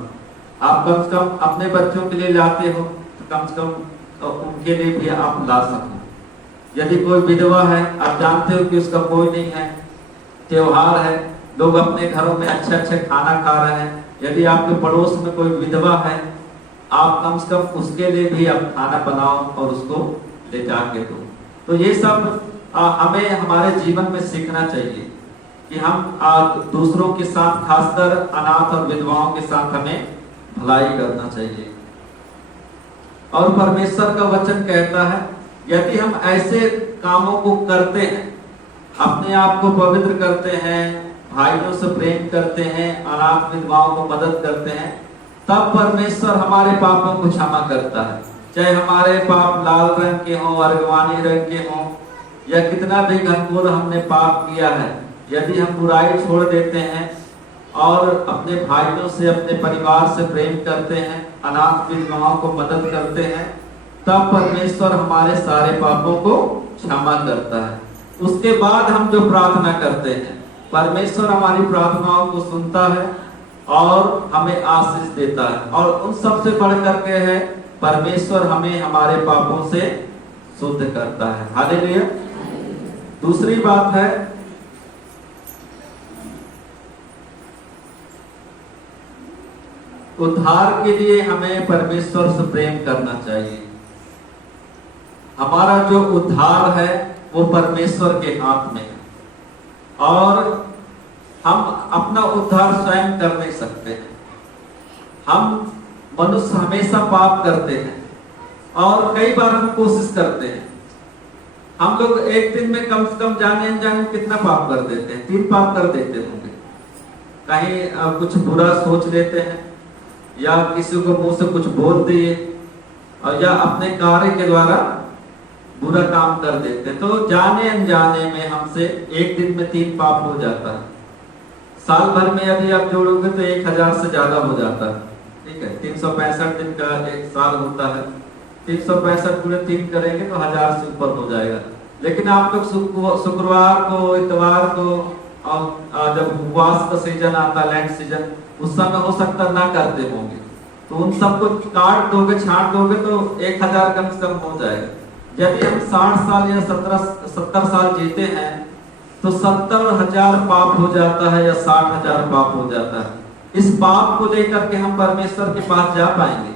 आप कम से कम अपने बच्चों के लिए लाते हो तो कम से कम तो उनके लिए भी आप ला सको। यदि कोई विधवा है, आप जानते हो कि उसका कोई नहीं है, त्योहार है, लोग अपने घरों में अच्छे खाना खा रहे हैं, यदि आपके पड़ोस में कोई विधवा है, आप कम से कम उसके लिए भी आप खाना बनाओ और उसको ले जाके दो। तो ये सब हमें हमारे जीवन में सीखना चाहिए कि हम दूसरों के साथ, खासकर अनाथ और विधवाओं के साथ हमें भलाई करना चाहिए। और परमेश्वर का वचन कहता है यदि हम ऐसे कामों को करते हैं, अपने आप को पवित्र करते हैं, भाइयों से प्रेम करते हैं, अनाथ विधवाओं को मदद करते हैं, तब परमेश्वर हमारे पापों को क्षमा करता है। चाहे हमारे पाप लाल रंग के हों, अर्गवानी रंग के हों, या कितना भी घनघोर हमने पाप किया है, यदि हम बुराई छोड़ देते हैं और अपने भाइयों से, अपने परिवार से प्रेम करते हैं, अनाथ विधवाओं को मदद करते हैं, तब परमेश्वर हमारे सारे पापों को क्षमा करता है। उसके बाद हम जो प्रार्थना करते हैं, परमेश्वर हमारी प्रार्थनाओं को सुनता है और हमें आशीष देता है। और उन सबसे बढ़ करके है, परमेश्वर हमें हमारे पापों से शुद्ध करता है। हालेलुया। दूसरी बात है, उद्धार के लिए हमें परमेश्वर से प्रेम करना चाहिए। हमारा जो उद्धार है वो परमेश्वर के हाथ में है और हम अपना उद्धार स्वयं कर नहीं सकते। हम मनुष्य हमेशा पाप करते हैं और कई बार हम कोशिश करते हैं। हम लोग एक दिन में कम से कम जाने अनजाने कितना पाप कर देते हैं, 3 पाप कर देते होंगे। कहीं कुछ बुरा सोच लेते हैं, या किसी को मुंह से कुछ बोल दिए, और या अपने कार्य के द्वारा बुरा काम कर देते हैं। तो जाने अनजाने में हमसे एक दिन में 3 पाप हो जाता है। साल भर में यदि आप जोड़ोगे तो 1000 से ज्यादा हो जाता है। ठीक है, 365 दिन का एक साल होता है, 365 गुणे 3 करेंगे तो 1000 से ऊपर हो जाएगा। लेकिन आप लोग शुक्रवार को, इतवार को, और जब उपवास का सीजन आता, लैंड सीजन, उस समय हो सकता ना करते होंगे, तो उन सबको काट दोगे, छांट दोगे तो 1000 कम से कम हो जाएगा। यदि हम 60 साल या 70 साल जीते हैं तो 70,000 पाप हो जाता है या 60,000 पाप हो जाता है। इस पाप को लेकर के हम परमेश्वर के पास जा पाएंगे?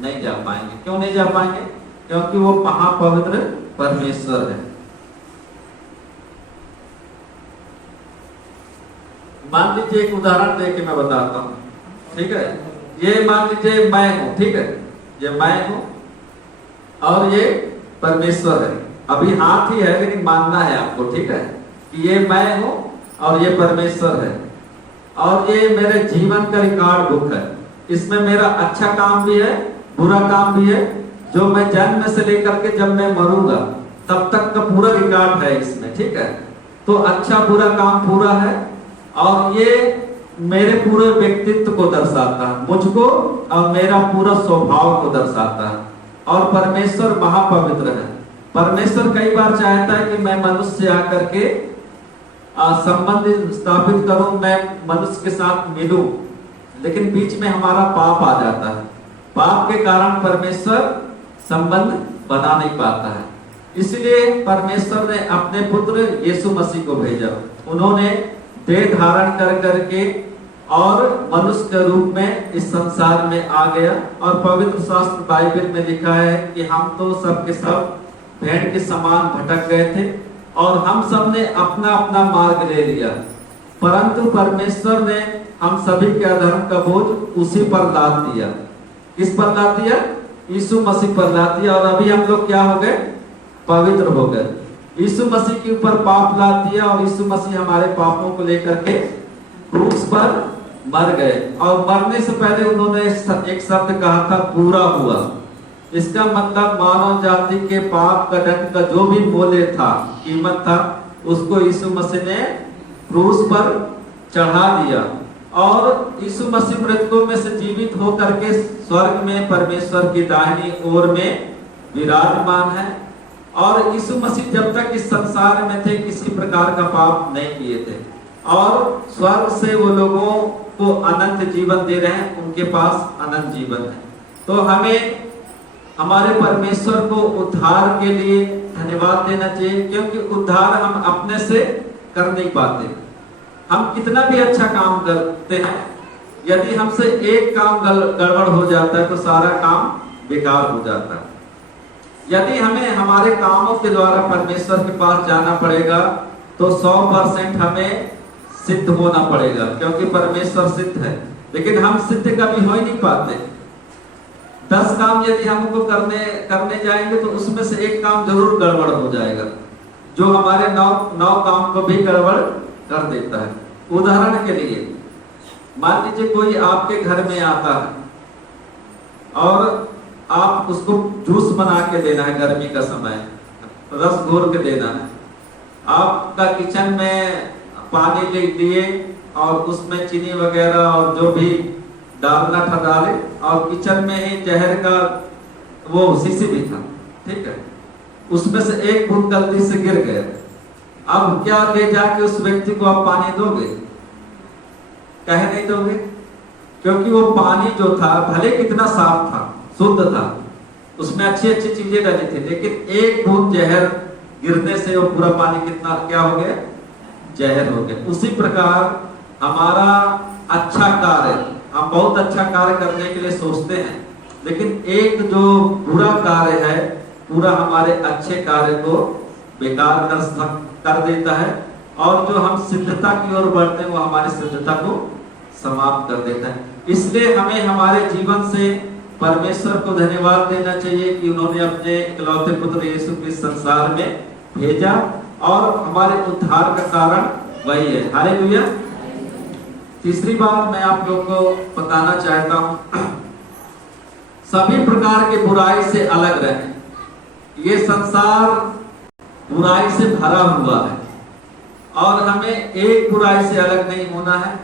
नहीं जा पाएंगे। क्यों नहीं जा पाएंगे? क्योंकि वो महापवित्र परमेश्वर है। मान लीजिए एक उदाहरण देके मैं बताता हूँ। ठीक है, ये मान लीजिए मैं हूँ। ठीक है, ये मैं हूँ और ये परमेश्वर है। अभी हाथ ही है लेकिन मानना है आपको, ठीक है, कि ये मैं हूं और ये परमेश्वर है और ये मेरे जीवन का रिकॉर्ड बुक है। इसमें मेरा अच्छा काम भी है, बुरा काम भी है, जो मैं जन्म से लेकर के जब मैं मरूंगा तब तक का पूरा रिकॉर्ड है इसमें, ठीक है। तो अच्छा बुरा काम पूरा है और ये मेरे पूरे व्यक्तित्व को दर्शाता है, मुझको और मेरा पूरा स्वभाव को दर्शाता है। और परमेश्वर महापवित्र है। परमेश्वर कई बार चाहता है कि मैं मनुष्य आकर के संबंध स्थापित करूं, मैं मनुष्य के साथ मिलूं, लेकिन बीच में हमारा पाप आ जाता है। पाप के कारण परमेश्वर संबंध बना नहीं पाता है। इसलिए परमेश्वर ने अपने पुत्र यीशु मसीह को भेजा। उन्होंने देह धारण कर करके और मनुष्य के रूप में इस संसार में आ गया। और पवित्र शास्त्र बाइबल में लिखा है कि हम तो सब के सब भेड़ के समान भटक गए थे और हम सब ने अपना अपना मार्ग ले लिया, परंतु परमेश्वर ने हम सभी के अधर्म का बोझ उसी पर लाद दिया। किस पर लाद दिया? यीशु मसीह पर लाद दिया। और अभी हम लोग क्या हो गए? पवित्र हो गए। यीशु मसीह के ऊपर पाप लाद दिया और यीशु मसीह हमारे पापों को लेकर के क्रूस पर मर गए। और मरने से पहले उन्होंने एक शब्द कहा था, पूरा हुआ। इसका मतलब मानव जाति के पाप का दंड का जो भी मूल्य था, कीमत था, उसको यीशु मसीह ने क्रूस पर चढ़ा दिया। और यीशु मसीह मृतकों में से जीवित होकर के स्वर्ग में परमेश्वर की दाहिनी ओर में विराजमान है। और यीशु मसीह जब तक इस संसार में थे किसी प्रकार का पाप नहीं किए थे और स्वर्ग से वो लोगों को अनंत जीवन दे रहे हैं, उनके पास अनंत जीवन है। तो हमें हमारे परमेश्वर को उद्धार के लिए धन्यवाद देना चाहिए, क्योंकि उद्धार हम अपने से कर नहीं पाते। हम कितना भी अच्छा काम करते हैं, यदि हमसे एक काम गड़बड़ हो जाता है तो सारा काम बेकार हो जाता है। यदि हमें हमारे कामों के द्वारा परमेश्वर के पास जाना पड़ेगा तो 100% हमें सिद्ध होना पड़ेगा, क्योंकि परमेश्वर सिद्ध है। लेकिन हम सिद्ध कभी हो ही नहीं पाते। 10 काम यदि हमको करने जाएंगे तो उसमें से एक काम जरूर गड़बड़ हो जाएगा, जो हमारे 9 काम को भी गड़बड़ कर देता है। उदाहरण के लिए मान लीजिए कोई आपके घर में आता है और आप उसको जूस बना के देना है, गर्मी का समय, रस घोर के देना है। आपका किचन में पानी ले लिए और उसमें चीनी वगैरह और जो भी डालना था डाले, और किचन में ही जहर का वो शीशी भी था, ठीक है, उसमें से एक बूंद गलती से गिर गया। अब क्या ले जाके उस व्यक्ति को आप पानी दोगे? कहे नहीं दोगे, क्योंकि वो पानी जो था भले कितना साफ था, शुद्ध था, उसमें अच्छी अच्छी चीजें डाली थी, लेकिन एक बूंद जहर गिरने से वो पूरा पानी कितना क्या हो गया? जहर हो गया। उसी प्रकार हमारा अच्छा कार्य, हम बहुत अच्छा कार्य करने के लिए सोचते हैं, लेकिन एक जो बुरा कार्य है पूरा हमारे अच्छे कार्य को बेकार कर देता है, और जो हम सिद्धता की ओर बढ़ते हैं वो हमारी सिद्धता को समाप्त कर देता है। इसलिए हमें हमारे जीवन से परमेश्वर को धन्यवाद देना चाहिए कि उन्होंने अपने इकलौते पुत्र यीशु को इस संसार में भेजा, और हमारे उद्धार का कारण वही है। हालेलुया। तीसरी बात मैं आप लोगों को बताना चाहता हूं, सभी प्रकार के बुराई से अलग रहें। ये संसार बुराई से भरा हुआ है और हमें एक बुराई से अलग नहीं होना है,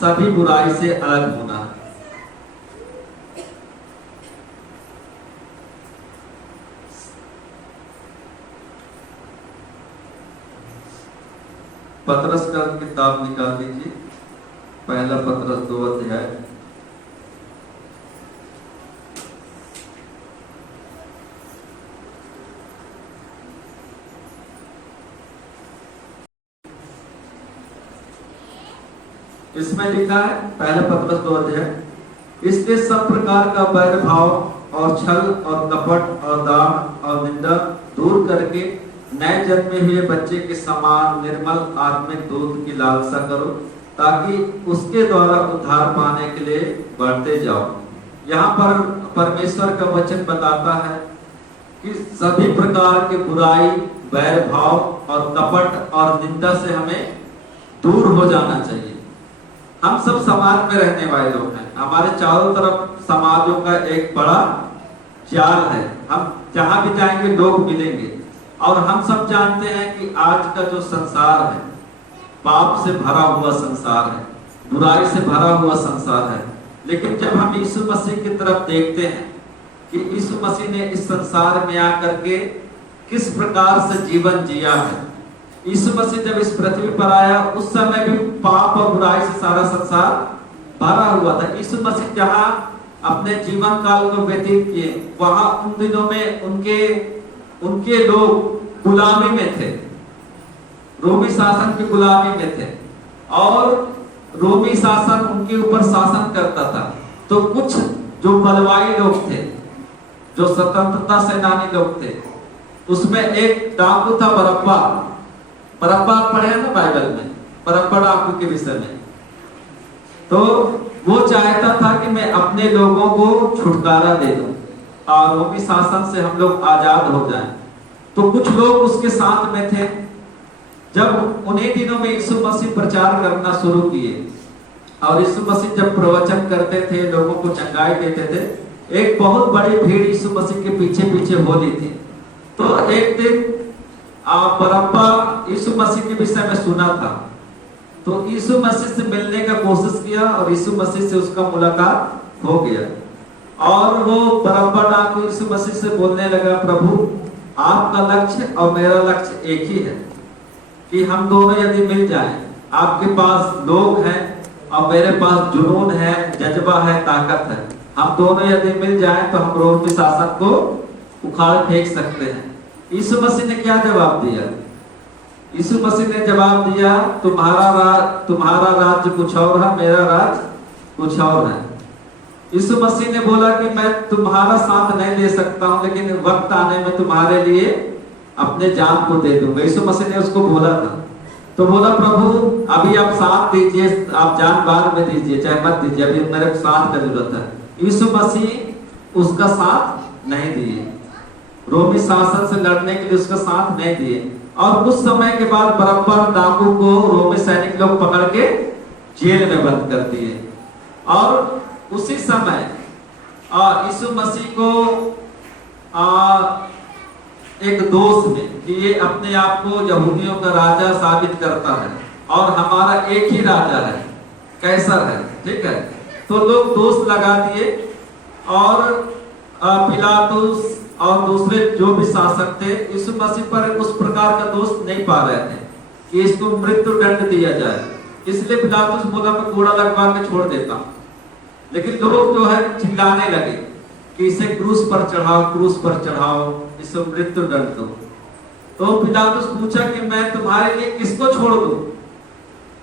सभी बुराई से अलग होना है। पतरस का किताब निकाल लीजिए, पहला पतरस 2 अध्याय। इसमें लिखा है, पहला पतरस 2 अध्याय, इसलिए सब प्रकार का बैर भाव और छल और कपट और दान और निंदा दूर करके नए जन्मे हुए बच्चे के समान निर्मल आत्मिक दूध की लालसा करो, ताकि उसके द्वारा उद्धार पाने के लिए बढ़ते जाओ। यहाँ पर परमेश्वर का वचन बताता है कि सभी प्रकार के बुराई, बैर भाव और कपट और निंदा से हमें दूर हो जाना चाहिए। हम सब समाज में रहने वाले लोग हैं, हमारे चारों तरफ समाजों का एक बड़ा जाल है। हम जहां भी जाएंगे लोग मिलेंगे, और हम सब जानते हैं कि आज का जो संसार है पाप से भरा हुआ संसार है, बुराई से भरा हुआ संसार है। लेकिन जब हम यीशु मसीह की तरफ देखते हैं कि यीशु मसीह ने इस संसार में आकर के किस प्रकार से जीवन जिया है, यीशु मसीह जब इस पृथ्वी पर आया उस समय भी पाप और बुराई से सारा संसार भरा हुआ था। यीशु मसीह जहां अपने जीवन काल को व्यतीत किए, वहां उन दिनों में उनके लोग गुलामी में थे, रोमी शासन की गुलामी में थे, और रोमी शासन उनके ऊपर शासन करता था। तो कुछ जो बलवाई लोग थे, जो स्वतंत्रता सेनानी लोग थे, उसमें एक डाकू था बरअब्बा। बरअब्बा पढ़े ना बाइबल में, बरअब्बा डाकू के विषय में। तो वो चाहता था कि मैं अपने लोगों को छुटकारा दे दूं और रोमी शासन से हम लोग आजाद हो जाएं। तो कुछ लोग उसके साथ में थे। जब उन्हीं दिनों में यीशु मसीह प्रचार करना शुरू किए, और यीशु मसीह जब प्रवचन करते थे, लोगों को चंगाई देते थे, एक बहुत बड़ी भीड़ यीशु मसीह के पीछे पीछे हो रही थी। तो एक दिन बरअब्बा यीशु मसीह के विषय में सुना था, तो यीशु मसीह से मिलने का कोशिश किया और यीशु मसीह से उसका मुलाकात हो गया। और वो बरअब्बा डाकू यीशु मसीह से बोलने लगा, प्रभु आपका लक्ष्य और मेरा लक्ष्य एक ही है कि हम दोनों यदि मिल जाएं, आपके पास लोग हैं और मेरे पास जुनून है, जज्बा है, ताकत है, हम दोनों यदि मिल जाएं तो हम रोमी शासन को उखाड़ फेंक सकते हैं। यीशु मसीह ने क्या जवाब दिया? यीशु मसीह ने जवाब दिया, तुम्हारा राज्य कुछ और है, मेरा राज्य कुछ और है। यीशु मसीह ने बोला कि मैं तुम्हारा साथ नहीं ले सकता हूं, लेकिन वक्त आने में तुम्हारे लिए अपने जान को दे दूंगा। यीशु मसीह ने उसको बोला था। तो बोला, प्रभु अभी आप साथ दीजिए, आप जान बाद में दीजिए, चाहे मत दीजिए, अभी मेरे साथ का जरूरत है। यीशु मसीह उसका साथ नहीं दिए, रोमी शासन से लड़ने के लिए उसका साथ नहीं दिए। और कुछ समय के बाद बरअब्बा डाकू को रोमी सैनिक लोग पकड़ के जेल में बंद कर दिए। और उसी समय यीशु मसीह को एक दोस्त ने कि ये अपने आप को यहूदियों का राजा साबित करता है और हमारा एक ही राजा है, कैसर है, ठीक है। तो लोग दोस्त लगा दिए और पिलातुस और दूसरे जो भी शासक थे यीशु मसीह पर उस प्रकार का दोष नहीं पा रहे थे कि इसको मृत्यु दंड दिया जाए। इसलिए पिलातुस बोला, मैं कोड़ा लगवा के छोड़ देता हूं। लेकिन लोग जो है चिल्लाने लगे कि इसे क्रूस पर चढ़ाओ, क्रूस पर चढ़ाओ, इसे मृत्यु दंड दो। तो पिलातुस पूछा कि मैं तुम्हारे लिए किसको छोड़ दूं,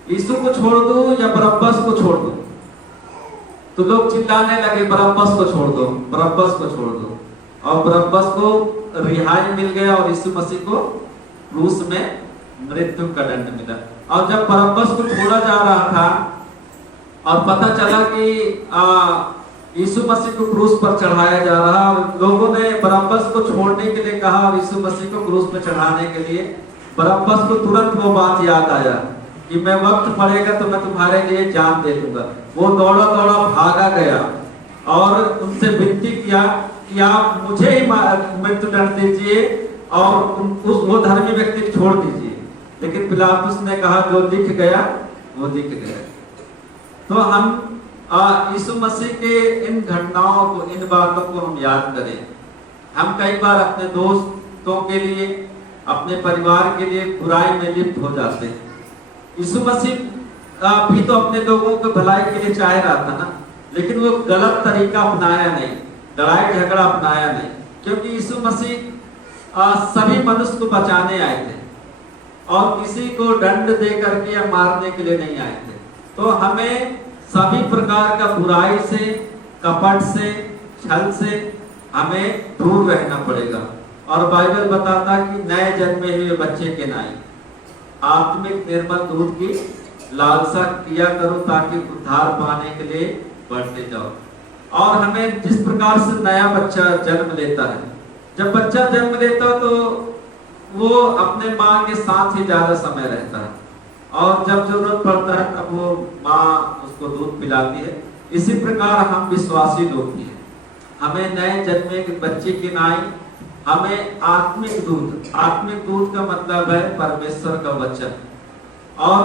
यीशु को छोड़ दूं या बरअब्बस को छोड़ दूं? तो लोग चिल्लाने लगे, बरअब्बस को छोड़ दो, बरअब्बस को छोड़ दो। और बरअब्बस को रिहाई मिल गया और यीशु मसीह को क्रूस में मृत्यु का दंड मिला। और जब बरअब्बस को छोड़ा जा रहा था और पता चला कि यीशु मसीह को क्रूस पर चढ़ाया जा रहा, लोगों ने बरअब्बस को छोड़ने के लिए कहा और यीशु मसीह को क्रूस पर चढ़ाने के लिए। बरअब्बस को तुरंत वो बात याद आया कि मैं वक्त पड़ेगा तो मैं तुम्हारे लिए जान दे दूंगा। वो दौड़ा दौड़ा भागा गया और उनसे विनती किया कि आप मुझे ही मृत्यु दंड दीजिए और वो धर्मी व्यक्ति को छोड़ दीजिए। लेकिन पिलातुस ने कहा, जो लिख गया वो लिख गया। तो हम यीशु मसीह के इन घटनाओं को, इन बातों को हम याद करें। हम कई बार अपने दोस्तों के लिए, अपने परिवार के लिए बुराई में लिप्त हो जाते हैं। यीशु मसीह भी तो अपने लोगों को भलाई के लिए चाह रहा था ना, लेकिन वो गलत तरीका अपनाया नहीं, लड़ाई झगड़ा अपनाया नहीं, क्योंकि यीशु मसीह सभी मनुष्य को बचाने आए थे और किसी को दंड दे करके या मारने के लिए नहीं आए थे। तो हमें सभी प्रकार का बुराई से, कपट से, छल से हमें दूर रहना पड़ेगा। और बाइबल बताता कि नए जन्मे हुए बच्चे के नाई आत्मिक निर्मल दूध की लालसा किया करो ताकि उद्धार पाने के लिए बढ़ते जाओ। और हमें जिस प्रकार से नया बच्चा जन्म लेता है जब बच्चा जन्म लेता तो वो अपने माँ के साथ ही ज्यादा समय रहता है, और जब जरूरत पड़ता है तब वो माँ उसको दूध पिलाती है। इसी प्रकार हम विश्वासी लोग भी हैं, हमें नए जन्मे के बच्चे की नाई हमें आत्मिक दूध का मतलब है परमेश्वर का वचन, और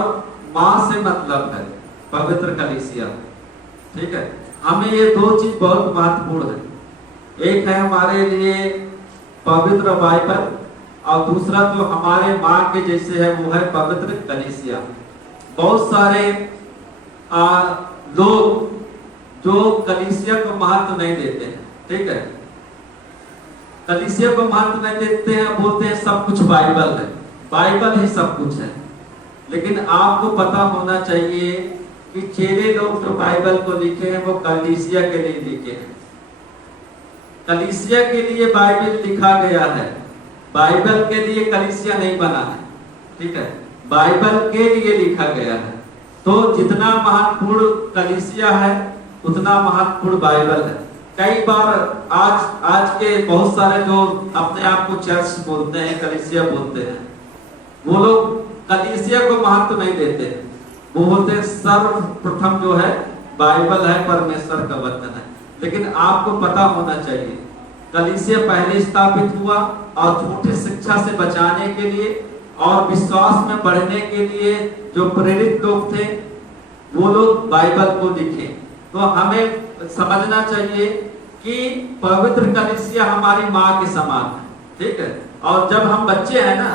माँ से मतलब है पवित्र कलीसिया। ठीक है, हमें ये दो चीज बहुत महत्वपूर्ण है। एक है हमारे लिए पवित्र बाइबल, और दूसरा जो हमारे माँ के जैसे है वो है पवित्र कलीसिया। बहुत सारे लोग जो कलीसिया को महत्व नहीं देते हैं, ठीक है, कलीसिया को महत्व नहीं देते हैं, बोलते हैं सब कुछ बाइबल है, बाइबल ही सब कुछ है। लेकिन आपको पता होना चाहिए कि चेले लोग जो बाइबल को लिखे हैं वो कलीसिया के लिए लिखे हैं। कलीसिया के लिए बाइबल लिखा गया है, बाइबल के लिए कलीसिया नहीं बना है। ठीक है, बाइबल के लिए लिखा गया है। तो जितना महत्वपूर्ण कलीसिया है उतना महत्वपूर्ण बाइबल है। कई बार आज के बहुत सारे जो अपने आप को चर्च बोलते हैं, कलीसिया बोलते हैं, वो लोग कलीसिया को महत्व नहीं देते। वो बोलते हैं सर्वप्रथम जो है बाइबल है, परमेश्वर का वचन है। लेकिन आपको पता होना चाहिए कलीसिया पहले स्थापित हुआ और झूठी शिक्षा से बचाने के लिए और विश्वास में बढ़ने के लिए जो प्रेरित लोग थे वो लोग बाइबल को लिखे। तो हमें समझना चाहिए कि पवित्र कलीसिया हमारी माँ के समान है। ठीक है, और जब हम बच्चे हैं ना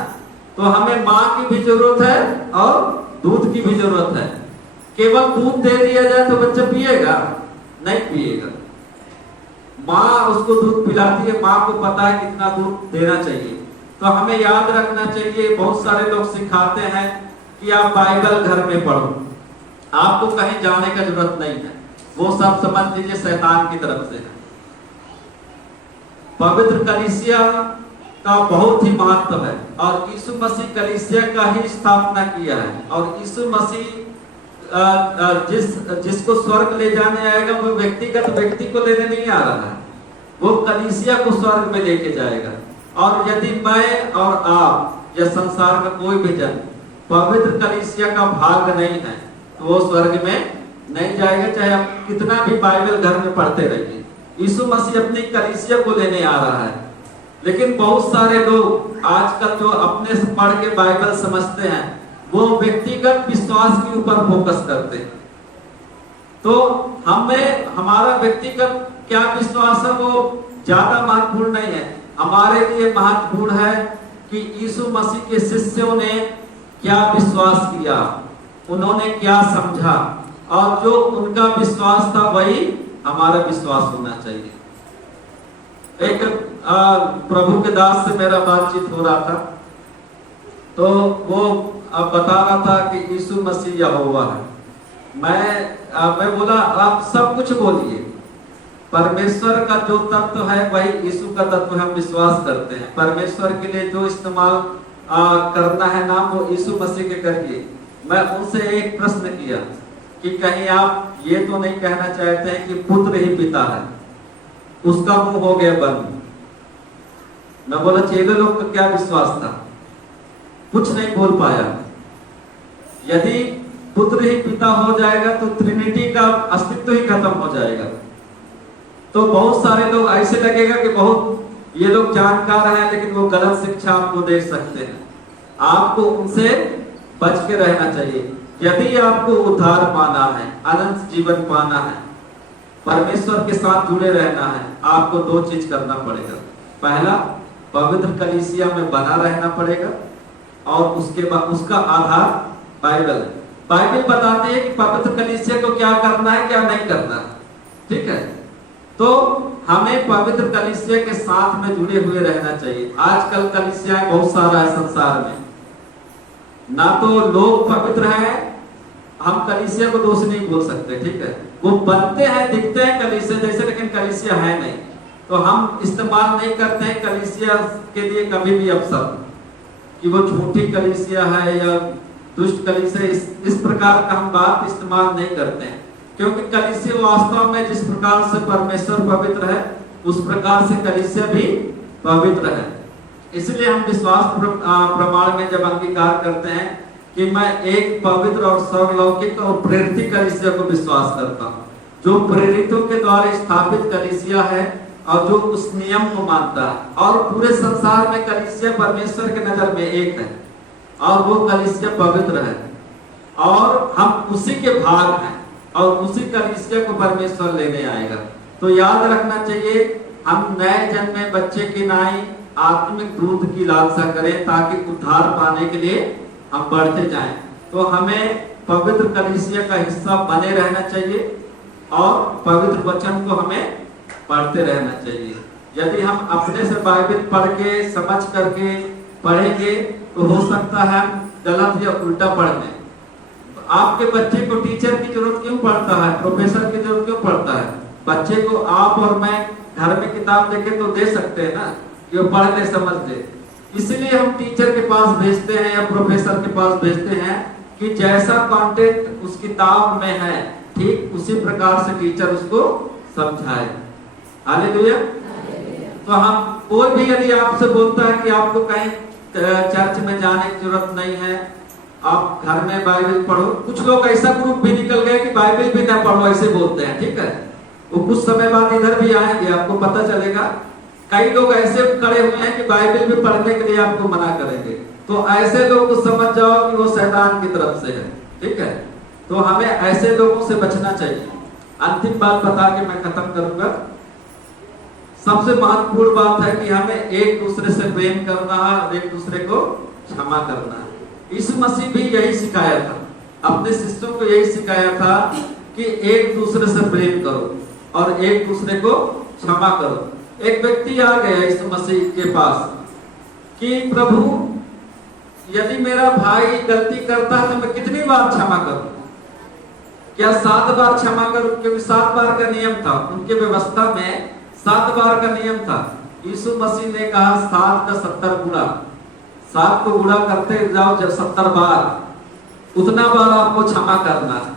तो हमें माँ की भी जरूरत है और दूध की भी जरूरत है। केवल दूध दे दिया जाए तो बच्चा पिएगा? नहीं पिएगा। माँ उसको दूध पिलाती है, माँ को पता है कितना दूध देना चाहिए। तो हमें याद रखना चाहिए, बहुत सारे लोग सिखाते हैं कि आप बाइबल घर में पढ़ो, आपको कहीं जाने का जरूरत नहीं है। वो सब समझ लीजिए शैतान की तरफ से है। पवित्र कलीसिया का बहुत ही महत्व है और यीशु मसीह कलीसिया का ही स्थापना किया है। और यीशु मसीह जिसको स्वर्ग ले जाने आएगा वो व्यक्तिगत व्यक्ति को लेने नहीं आ रहा है, वो कलीसिया को स्वर्ग में लेके जाएगा। और यदि मैं और आप या संसार का कोई भी जन पवित्र कलीसिया का भाग नहीं है तो वो स्वर्ग में नहीं जाएगा, चाहे आप कितना भी बाइबल घर में पढ़ते रहिए। यीशु मसीह अपनी कलीसिया को लेने आ रहा है। लेकिन बहुत सारे लोग आजकल जो अपने से पढ़ के बाइबल समझते हैं वो व्यक्तिगत विश्वास के ऊपर फोकस करते हैं। तो हमें हमारा व्यक्तिगत क्या विश्वास है वो ज्यादा महत्वपूर्ण नहीं है। हमारे लिए महत्वपूर्ण है कि यीशु मसीह के शिष्यों ने क्या विश्वास किया, उन्होंने क्या समझा, और जो उनका विश्वास था वही हमारा विश्वास होना चाहिए। एक प्रभु के दास से मेरा बातचीत हो रहा था, तो वो बता रहा था कि यीशु मसीह यहोवा है। मैं बोला आप सब कुछ बोलिए, परमेश्वर का जो तत्व है वही यीशु का तत्व हम विश्वास करते हैं। परमेश्वर के लिए जो इस्तेमाल करना है नाम वो यीशु मसीह के करिए। मैं उनसे एक प्रश्न किया कि कहीं आप ये तो नहीं कहना चाहते हैं कि पुत्र ही पिता है? उसका मुंह हो गया बंद। मैं बोला चेले लोग का क्या विश्वास था? कुछ नहीं बोल पाया। यदि पुत्र ही पिता हो जाएगा तो ट्रिनिटी का अस्तित्व ही खत्म हो जाएगा। तो बहुत सारे लोग ऐसे लगेगा कि बहुत ये लोग जानकार हैं, लेकिन वो गलत शिक्षा आपको दे सकते हैं। आपको उनसे बच के रहना चाहिए। यदि आपको उद्धार पाना है, अनंत जीवन पाना है, परमेश्वर के साथ जुड़े रहना है, आपको दो चीज करना पड़ेगा। पहला, पवित्र कलीसिया में बना रहना पड़ेगा, और उसके बाद उसका आधार बाइबल है। बाइबल बताते हैं कि पवित्र कलीसिया को क्या करना है, क्या नहीं करना है। ठीक है, तो हमें पवित्र कलीसिया के साथ में जुड़े हुए रहना चाहिए। आजकल कलीसिया बहुत सारा है संसार में, ना तो लोग पवित्र हैं, हम कलीसिया को दोष नहीं बोल सकते। ठीक है, वो बनते हैं, दिखते हैं कलीसिया जैसे, लेकिन कलीसिया है नहीं। तो हम इस्तेमाल नहीं करते हैं कलीसिया के लिए कभी भी अवसर कि वो झूठी कलीसिया है या दुष्ट कलीसिया, इस प्रकार का हम बात इस्तेमाल नहीं करते हैं। क्योंकि कलीसिया वास्तव में जिस प्रकार से परमेश्वर पवित्र है उस प्रकार से कलीसिया भी पवित्र है। इसलिए हम विश्वास प्रमाण में जब अंगीकार करते हैं कि मैं एक पवित्र और सर्वलौकिक और प्रेरित कलीसिया को विश्वास करता हूँ, जो प्रेरितों के द्वारा स्थापित कलीसिया है और जो उस नियम को मानता है, और पूरे संसार में कलीसिया परमेश्वर के नजर में एक है और वो कलीसिया पवित्र है और हम उसी के भाग हैं और उसी कलीसिया को परमेश्वर लेने आएगा। तो याद रखना चाहिए, हम नए जन्मे बच्चे की नाई आत्मिक दूध की लालसा करें ताकि उद्धार पाने के लिए हम बढ़ते जाएं। तो हमें पवित्र कलीसिया का हिस्सा बने रहना चाहिए और पवित्र वचन को हमें पढ़ते रहना चाहिए। यदि हम अपने से बाइबल पढ़ के समझ करके पढ़ेंगे तो हो सकता है हम गलत या उल्टा पढ़ लें। आपके बच्चे को टीचर की जरूरत क्यों पड़ता है, प्रोफेसर की जरूरत क्यों पड़ता है? बच्चे को आप और मैं घर में किताब देके तो दे सकते हैं ना कि वो पढ़ ले समझ ले। इसलिए हम टीचर के पास भेजते हैं या प्रोफेसर के पास भेजते हैं कि जैसा कंटेंट उस किताब में है ठीक उसी प्रकार से टीचर उसको समझाए। हालेलुया। तो हम कोई भी यदि आपसे बोलता है कि आपको कहीं चर्च में जाने की जरूरत नहीं है, आप घर में बाइबल पढ़ो। कुछ लोग ऐसा ग्रुप भी निकल गए कि बाइबल भी ना पढ़ो ऐसे बोलते हैं, ठीक है। वो कुछ समय बाद इधर भी आएंगे, आपको पता चलेगा। कई लोग ऐसे खड़े हुए हैं कि बाइबल भी पढ़ने के लिए आपको मना करेंगे। तो ऐसे लोग को समझ जाओ कि वो शैतान की तरफ से है, ठीक है। तो हमें ऐसे लोगों से बचना चाहिए। अंतिम बात बता के मैं खत्म करूंगा। सबसे महत्वपूर्ण बात है कि हमें एक दूसरे से प्रेम करना है और एक दूसरे को क्षमा करना है। यीशु मसीह भी यही सिखाया था, अपने शिष्यों को यही सिखाया था कि एक दूसरे से प्रेम करो और एक दूसरे को क्षमा करो। एक व्यक्ति आ गया यीशु मसीह के पास कि प्रभु यदि मेरा भाई गलती करता है तो मैं कितनी बार क्षमा करूं? क्या 7 बार क्षमा करूं? क्योंकि 7 बार का नियम था, उनके व्यवस्था में 7 बार का नियम था। यीशु मसीह ने कहा 7 का 70 गुणा, 7 को गुणा करते जाओ जब 70 बार, उतना बार आपको क्षमा करना है।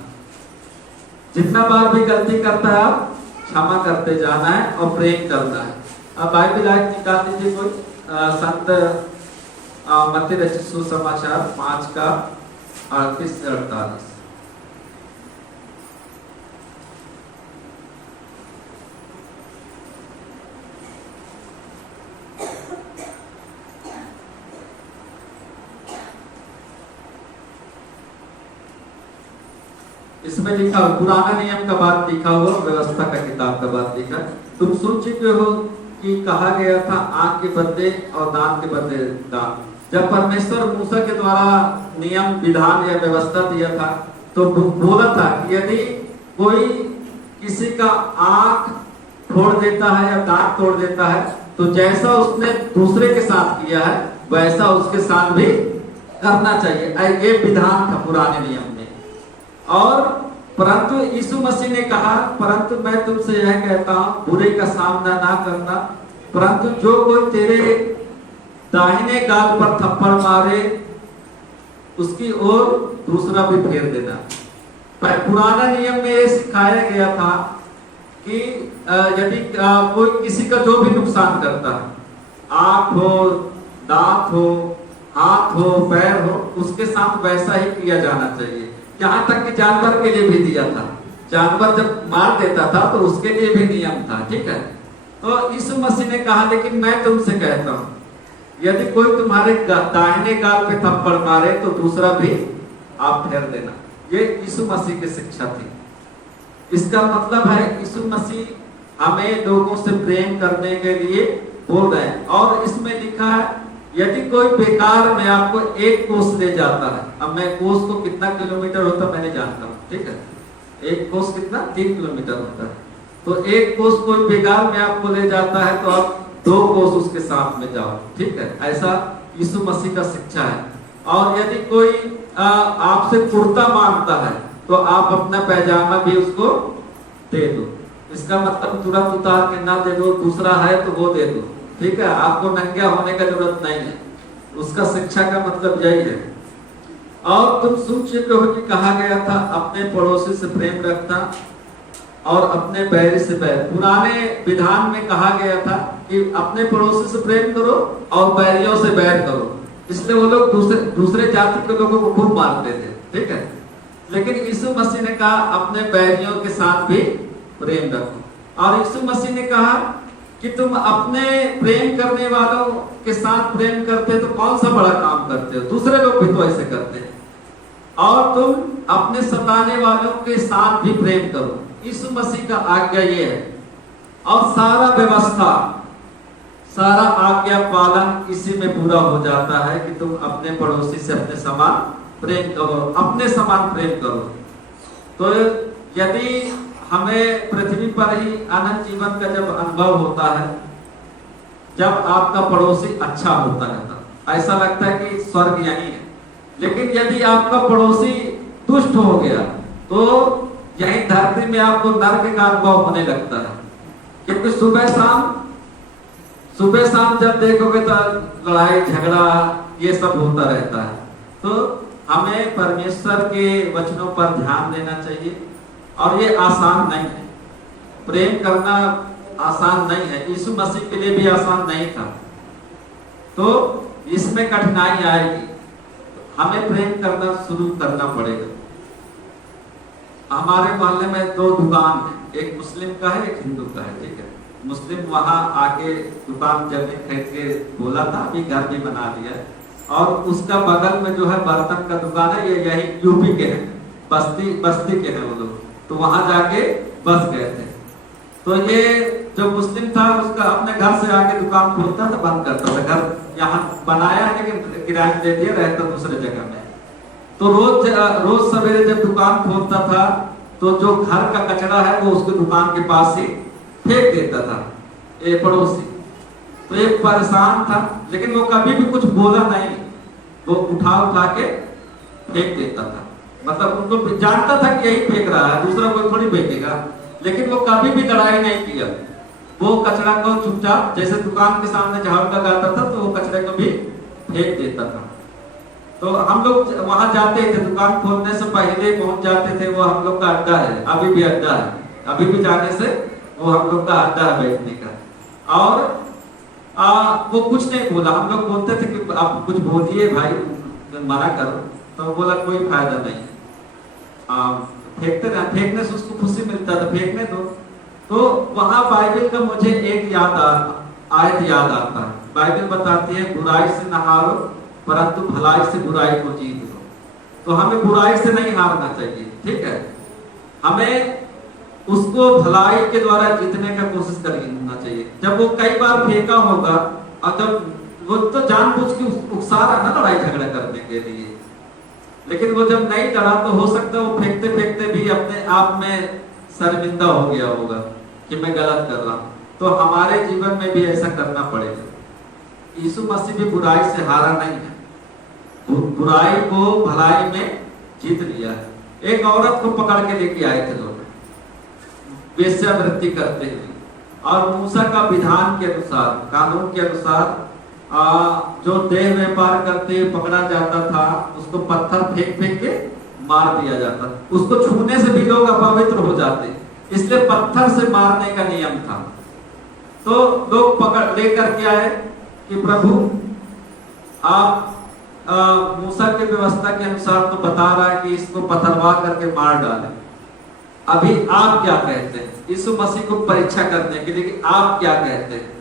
जितना बार भी गलती करता है आप क्षमा करते जाना है और प्रेम करना है। अब बाइबल आयत निकाल दीजिए कोई, संत मत्ती रचित सुसमाचार 5 का 38 से 48। इसमें लिखा हो, पुराना नियम का बात लिखा हुआ, व्यवस्था का किताब का बात लिखा। तुम सुन चुके हो कि कहा गया था आंख के बदले और दान के बदले दान। जब परमेश्वर मूसा के द्वारा नियम विधान या व्यवस्था दिया था तो बोला था कि यदि कोई किसी का आंख फोड़ देता है या दांत तोड़ देता है तो जैसा उसने दूसरे के साथ किया है वैसा उसके साथ भी करना चाहिए। ये विधान था पुराने नियम में। और परंतु यीशु मसीह ने कहा, परंतु मैं तुमसे यह कहता हूं बुरे का सामना ना करना, परंतु जो कोई तेरे दाहिने गाल पर थप्पड़ मारे उसकी ओर दूसरा भी फेर देना। पर पुराना नियम में यह सिखाया गया था कि यदि कोई किसी का जो भी नुकसान करता है, आंख हो, दांत हो, हाथ हो, पैर हो, उसके साथ वैसा ही किया जाना चाहिए। यहाँ तक कि जानवर के लिए भी दिया था। जानवर जब मार देता था तो उसके लिए भी नियम था, ठीक है। तो यीशु मसीह ने कहा लेकिन मैं तुमसे कहता हूं यदि कोई तुम्हारे दाहिने गाल पे थप्पड़ मारे तो दूसरा भी आप फेर देना। ये यीशु मसीह की शिक्षा थी। इसका मतलब है यीशु मसीह हमें लोगों से प्रेम करने के लिए बोल रहे हैं। और इसमें लिखा है यदि कोई बेकार में आपको 1 कोस ले जाता है, अब मैं कोस को कितना किलोमीटर होता है मैंने जानता हूँ, ठीक है। 1 कोस कितना 3 किलोमीटर होता है। तो 1 कोस कोई बेकार में आपको ले जाता है तो आप 2 कोस उसके साथ में जाओ, ठीक है। ऐसा यीशु मसीह का शिक्षा है। और यदि कोई आपसे कुर्ता मांगता है तो आप अपना पैजामा भी उसको दे दो। इसका मतलब तुरंत उतार के ना दे दो, दूसरा है तो वो दे दो, ठीक है। आपको नंगा होने का जरूरत नहीं है। उसका शिक्षा का मतलब यही है। और तुम सुन चुके हो कि कहा गया था अपने पड़ोसी से प्रेम रखना और अपने बैरी से बैर। पुराने विधान में कहा गया था कि अपने पड़ोसी से प्रेम करो और बैरियों से बैर करो, इसलिए वो लोग दूसरे जाति के लोगों को खूब मारते थे, ठीक है। लेकिन यीशु मसीह ने कहा अपने बैरियों के साथ भी प्रेम रखो। और यीशु मसीह ने कहा कि तुम अपने प्रेम करने वालों के साथ प्रेम करते तो कौन सा बड़ा काम करते हो, दूसरे लोग भी तो ऐसे करते हैं। और तुम अपने सताने वालों के साथ भी प्रेम करो। यीशु मसीह का आज्ञा ये है। और सारा व्यवस्था, सारा आज्ञा पालन इसी में पूरा हो जाता है कि तुम अपने पड़ोसी से अपने समान प्रेम करो, अपने समान प्रेम करो। तो यदि हमें पृथ्वी पर ही अनंत जीवन का जब अनुभव होता है, जब आपका पड़ोसी अच्छा होता है, तब ऐसा लगता है कि स्वर्ग यही है। लेकिन यदि आपका पड़ोसी दुष्ट हो गया तो यही धरती में आपको नरक का अनुभव होने लगता है। क्योंकि सुबह शाम जब देखोगे तो लड़ाई झगड़ा ये सब होता रहता है। तो हमें परमेश्वर के वचनों पर ध्यान देना चाहिए। और ये आसान नहीं है, प्रेम करना आसान नहीं है, यीशु मसीह के लिए भी आसान नहीं था। तो इसमें कठिनाई आएगी, हमें प्रेम करना शुरू करना पड़ेगा। हमारे मोहल्ले में 2 दुकान है, एक मुस्लिम का है, एक हिंदू का है, ठीक है। मुस्लिम वहां आके दुकान जमीन खरीद के बोला था, अभी घर भी बना लिया है। और उसका बगल में जो है बर्तन का दुकान है, ये यही यूपी के हैं, बस्ती के हैं वो लोग। तो वहां जाके बस गए थे। तो ये जो मुस्लिम था उसका अपने घर से आके दुकान खोलता था, बंद करता था। घर यहाँ बनाया है लेकिन किराए दे दिया, रहता दूसरे जगह में। तो रोज सवेरे जब दुकान खोलता था तो जो घर का कचरा है वो उसके दुकान के पास ही फेंक देता था ये पड़ोसी। तो एक परेशान था, लेकिन वो कभी भी कुछ बोला नहीं, वो उठा के फेंक देता था। मतलब उनको जानता था कि यही फेंक रहा है, दूसरा कोई थोड़ी फेंकेगा। लेकिन वो कभी भी लड़ाई नहीं किया, वो कचरा को चुपचाप, जैसे दुकान के सामने झाड़ू लगाता था तो वो कचरे को भी फेंक देता था। तो हम लोग वहां जाते थे, दुकान खोलने से पहले पहुंच जाते थे। वो हम लोग का अड्डा है, अभी भी अड्डा है, अभी भी जाने से वो हम लोग का अड्डा है बैठने का। और वो कुछ नहीं बोला। हम लोग बोलते थे कि आप कुछ बोलिए भाई, मना करो, तो बोला कोई फायदा नहीं, फेंकते ना, फेंकने से उसको खुशी मिलता था, फेंकने दो। तो वहां बाइबल का मुझे एक आयत याद आता है। बाइबल बताती है बुराई से न हारो परंतु भलाई से बुराई को जीत लो। तो हमें बुराई से नहीं हारना चाहिए, ठीक है। हमें उसको भलाई के द्वारा जीतने का कोशिश करना चाहिए। जब वो कई बार फेंका होगा और जब वो तो जानबूझ के उकसा रहा ना लड़ाई झगड़ा करने के लिए, लेकिन वो जब नहीं डरा तो हो सकता है वो फेंकते फेंकते भी अपने आप में शर्मिंदा हो गया होगा कि मैं गलत कर रहा हूं। तो हमारे जीवन में भी ऐसा करना पड़ेगा। यीशु मसीह भी बुराई से हारा नहीं है, बुराई को भलाई में जीत लिया है। एक औरत को पकड़ के लेके आए थे लोग वेश्यावृत्ति करते हुए, और मूसा का विधान के अनुसार, कानून के अनुसार जो देह व्यापार करते हुए पकड़ा जाता था उसको पत्थर फेंक फेंक के मार दिया जाता। उसको छूने से भी लोग अपवित्र हो जाते, इसलिए पत्थर से मारने का नियम था। तो लोग पकड़ लेकर के आए कि प्रभु आप मूसा के व्यवस्था के अनुसार तो बता रहा है कि इसको पथरवा करके मार डालें, अभी आप क्या कहते हैं? यीशु मसीह को परीक्षा करने के लिए कि आप क्या कहते हैं।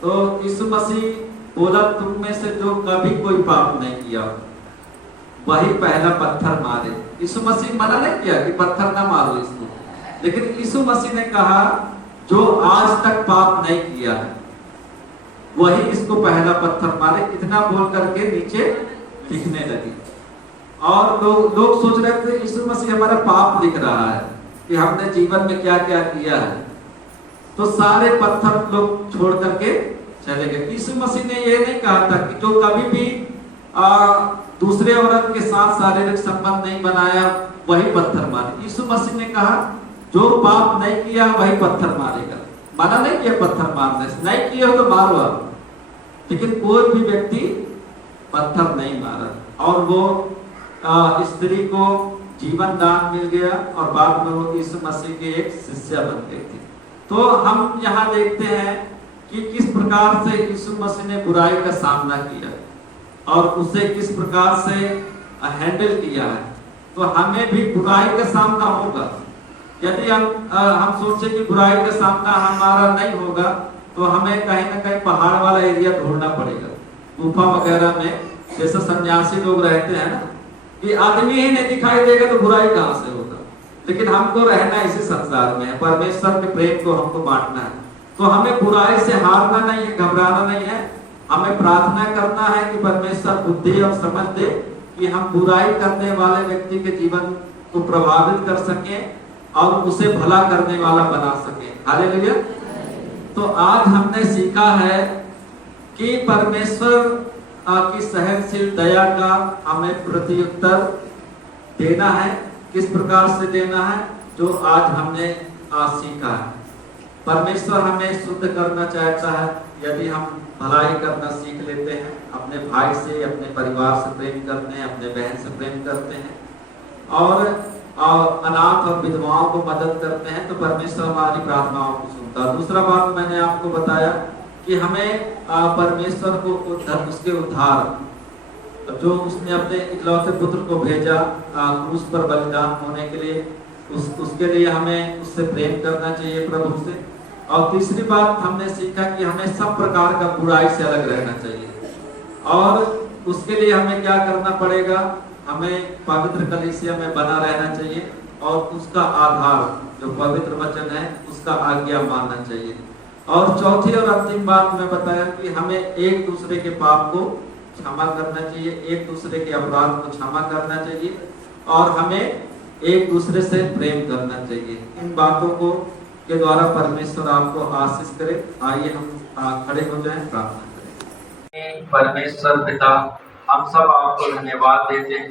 तो यीशु मसीह बोला तुम में से जो कभी कोई पाप नहीं किया वही पहला पत्थर मारे। यीशु मसीह मना नहीं किया कि पत्थर ना मारो इसको, लेकिन यीशु मसीह ने कहा जो आज तक पाप नहीं किया है वही इसको पहला पत्थर मारे। इतना बोल करके नीचे लिखने लगी। और लोग सोच रहे थे यीशु मसीह हमारा पाप लिख रहा है कि हमने जीवन में क्या क्या किया है। तो सारे पत्थर लोग छोड़ करके चले गए। यीशु मसीह ने ये नहीं कहा था कि जो कभी भी दूसरे औरत के साथ शारीरिक संबंध नहीं बनाया वही पत्थर मारे। यीशु मसीह ने कहा जो पाप नहीं किया वही पत्थर मारेगा। मना नहीं किया पत्थर मारने से, नहीं किया हो तो मारो आप, लेकिन कोई भी व्यक्ति पत्थर नहीं मारा। और वो स्त्री को जीवन दान मिल गया और बाद में वो यीशु मसीह के एक शिष्य बन गए थे। तो हम यहाँ देखते हैं कि किस प्रकार से यीशु मसीह ने बुराई का सामना किया और उसे किस प्रकार से हैंडल किया है। तो हमें भी बुराई का सामना होगा। यदि हम सोचे कि बुराई का सामना हमारा नहीं होगा तो हमें कहीं ना कहीं पहाड़ वाला एरिया ढूंढना पड़ेगा, गुफा वगैरह में, जैसे सन्यासी लोग रहते हैं ना, कि आदमी ही नहीं दिखाई देगा तो बुराई कहां से होगा। लेकिन हमको रहना इसी संसार में है, परमेश्वर के प्रेम को हमको बांटना है। तो हमें बुराई से हारना नहीं है, घबराना नहीं है। हमें प्रार्थना करना है कि परमेश्वर बुद्धि और समझ दे कि हम बुराई करने वाले व्यक्ति के जीवन को प्रभावित कर सके और उसे भला करने वाला बना सके। हालेलुया। तो आज हमने सीखा है कि परमेश्वर की सहनशील दया का हमें प्रत्युत्तर देना है। किस प्रकार से देना है, जो आज हमने सीखा है। परमेश्वर हमें शुद्ध करना चाहता है। यदि हम भलाई करना सीख लेते हैं, अपने भाई से, अपने परिवार से प्रेम करते हैं, अपने बहन से प्रेम करते हैं और अनाथ और विधवाओं को मदद करते हैं, तो परमेश्वर हमारी प्रार्थनाओं को सुनता है। दूसरा बात मैंने आपको बताया कि हमें परमेश्वर को उसके उद्धार, जो उसने अपने इकलौते पुत्र को भेजा क्रूस पर बलिदान होने के लिए, उसके लिए हमें उससे प्रेम करना चाहिए, प्रभु से। और तीसरी बात हमने सीखा कि हमें सब प्रकार का बुराई से अलग रहना चाहिए और उसके लिए हमें क्या करना पड़ेगा, हमें पवित्र कलीसिया में बना रहना चाहिए और उसका आधार जो पवित्र वचन है उसका आज्ञा मानना चाहिए। और चौथी और अंतिम बात मैं बताया कि हमें एक दूसरे के पाप को क्षमा करना चाहिए, एक दूसरे के अपराध को क्षमा करना चाहिए और हमें एक दूसरे से प्रेम करना चाहिए। इन बातों को के द्वारा परमेश्वर आपको आशीष करे। आइए हम खड़े हो जाएं, प्रार्थना करें। परमेश्वर पिता, हम सब आपको धन्यवाद देते हैं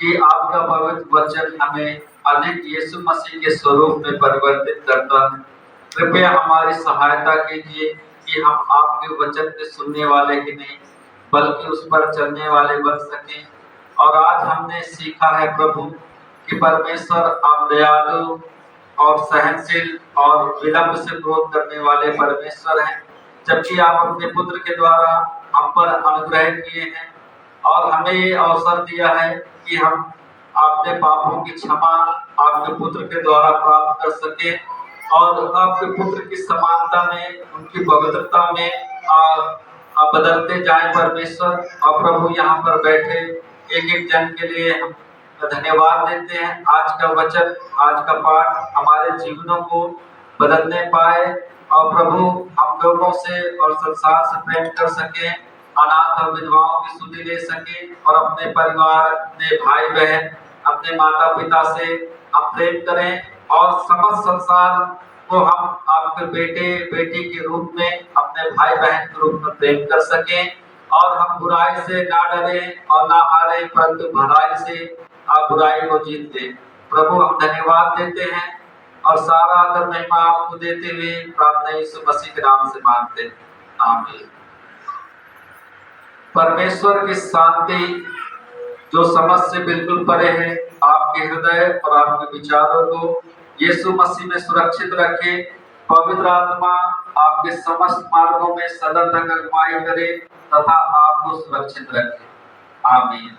कि आपका पवित्र वचन हमें अधिक यीशु मसीह के स्वरूप में परिवर्तित करता है। कृपया हमारी सहायता कीजिए कि हम आपके वचन के सुनने वाले ही नहीं बल्कि उस पर चलने वाले बन सकें। और आज हमने सीखा है प्रभु कि परमेश्वर आप दयालु और सहनशील और विलंब से क्रोध करने वाले परमेश्वर हैं, जबकि आप अपने पुत्र के द्वारा हम पर अनुग्रह किए हैं और हमें ये अवसर दिया है कि हम अपने पापों की क्षमा आपके पुत्र के द्वारा प्राप्त कर सके और आपके पुत्र की समानता में, उनकी पवित्रता में बदलते जाए परमेश्वर। और प्रभु यहाँ पर बैठे एक एक जन के लिए हम धन्यवाद देते हैं। आज का वचन, आज का पाठ हमारे जीवनों को बदलने पाए और प्रभु हम लोगों से और संसार से प्रेम कर सके, अनाथ और विधवाओं की सुधि ले सके और अपने परिवार, अपने भाई बहन, अपने माता पिता से हम प्रेम करें और समस्त संसार को हम आपके बेटे बेटी के रूप में, अपने भाई बहन के रूप में प्रेम कर सकें और हम बुराई से ना डरें और ना हारे, परंतु भलाई से आप बुराई को जीत दें। प्रभु हम धन्यवाद देते हैं और सारा आदर महिमा आपको देते हुए प्रार्थना यीशु मसीह के नाम से मांगते हैं, आमीन। परमेश्वर की शांति जो समझ से बिल्कुल परे है, आपके हृदय और आपके विचारों को यीशु मसीह में सुरक्षित रखे। पवित्र आत्मा आपके समस्त मार्गों में सदा तक अगुवाई करे तथा आपको सुरक्षित रखे, आमीन।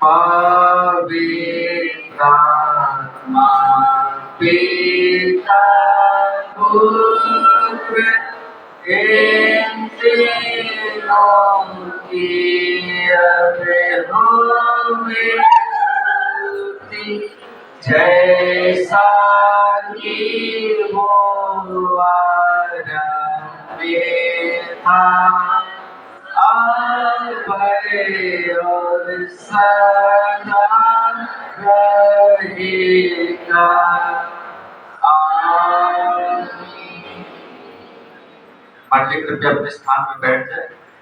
पवित्र आत्मा पिता पुत्र इन तीनों की अभिव्यक्ति जैसा कि वो आरंभ में था, और सदा रहेगा, आमीन। मंडली कृपया अपने स्थान में बैठ जाए।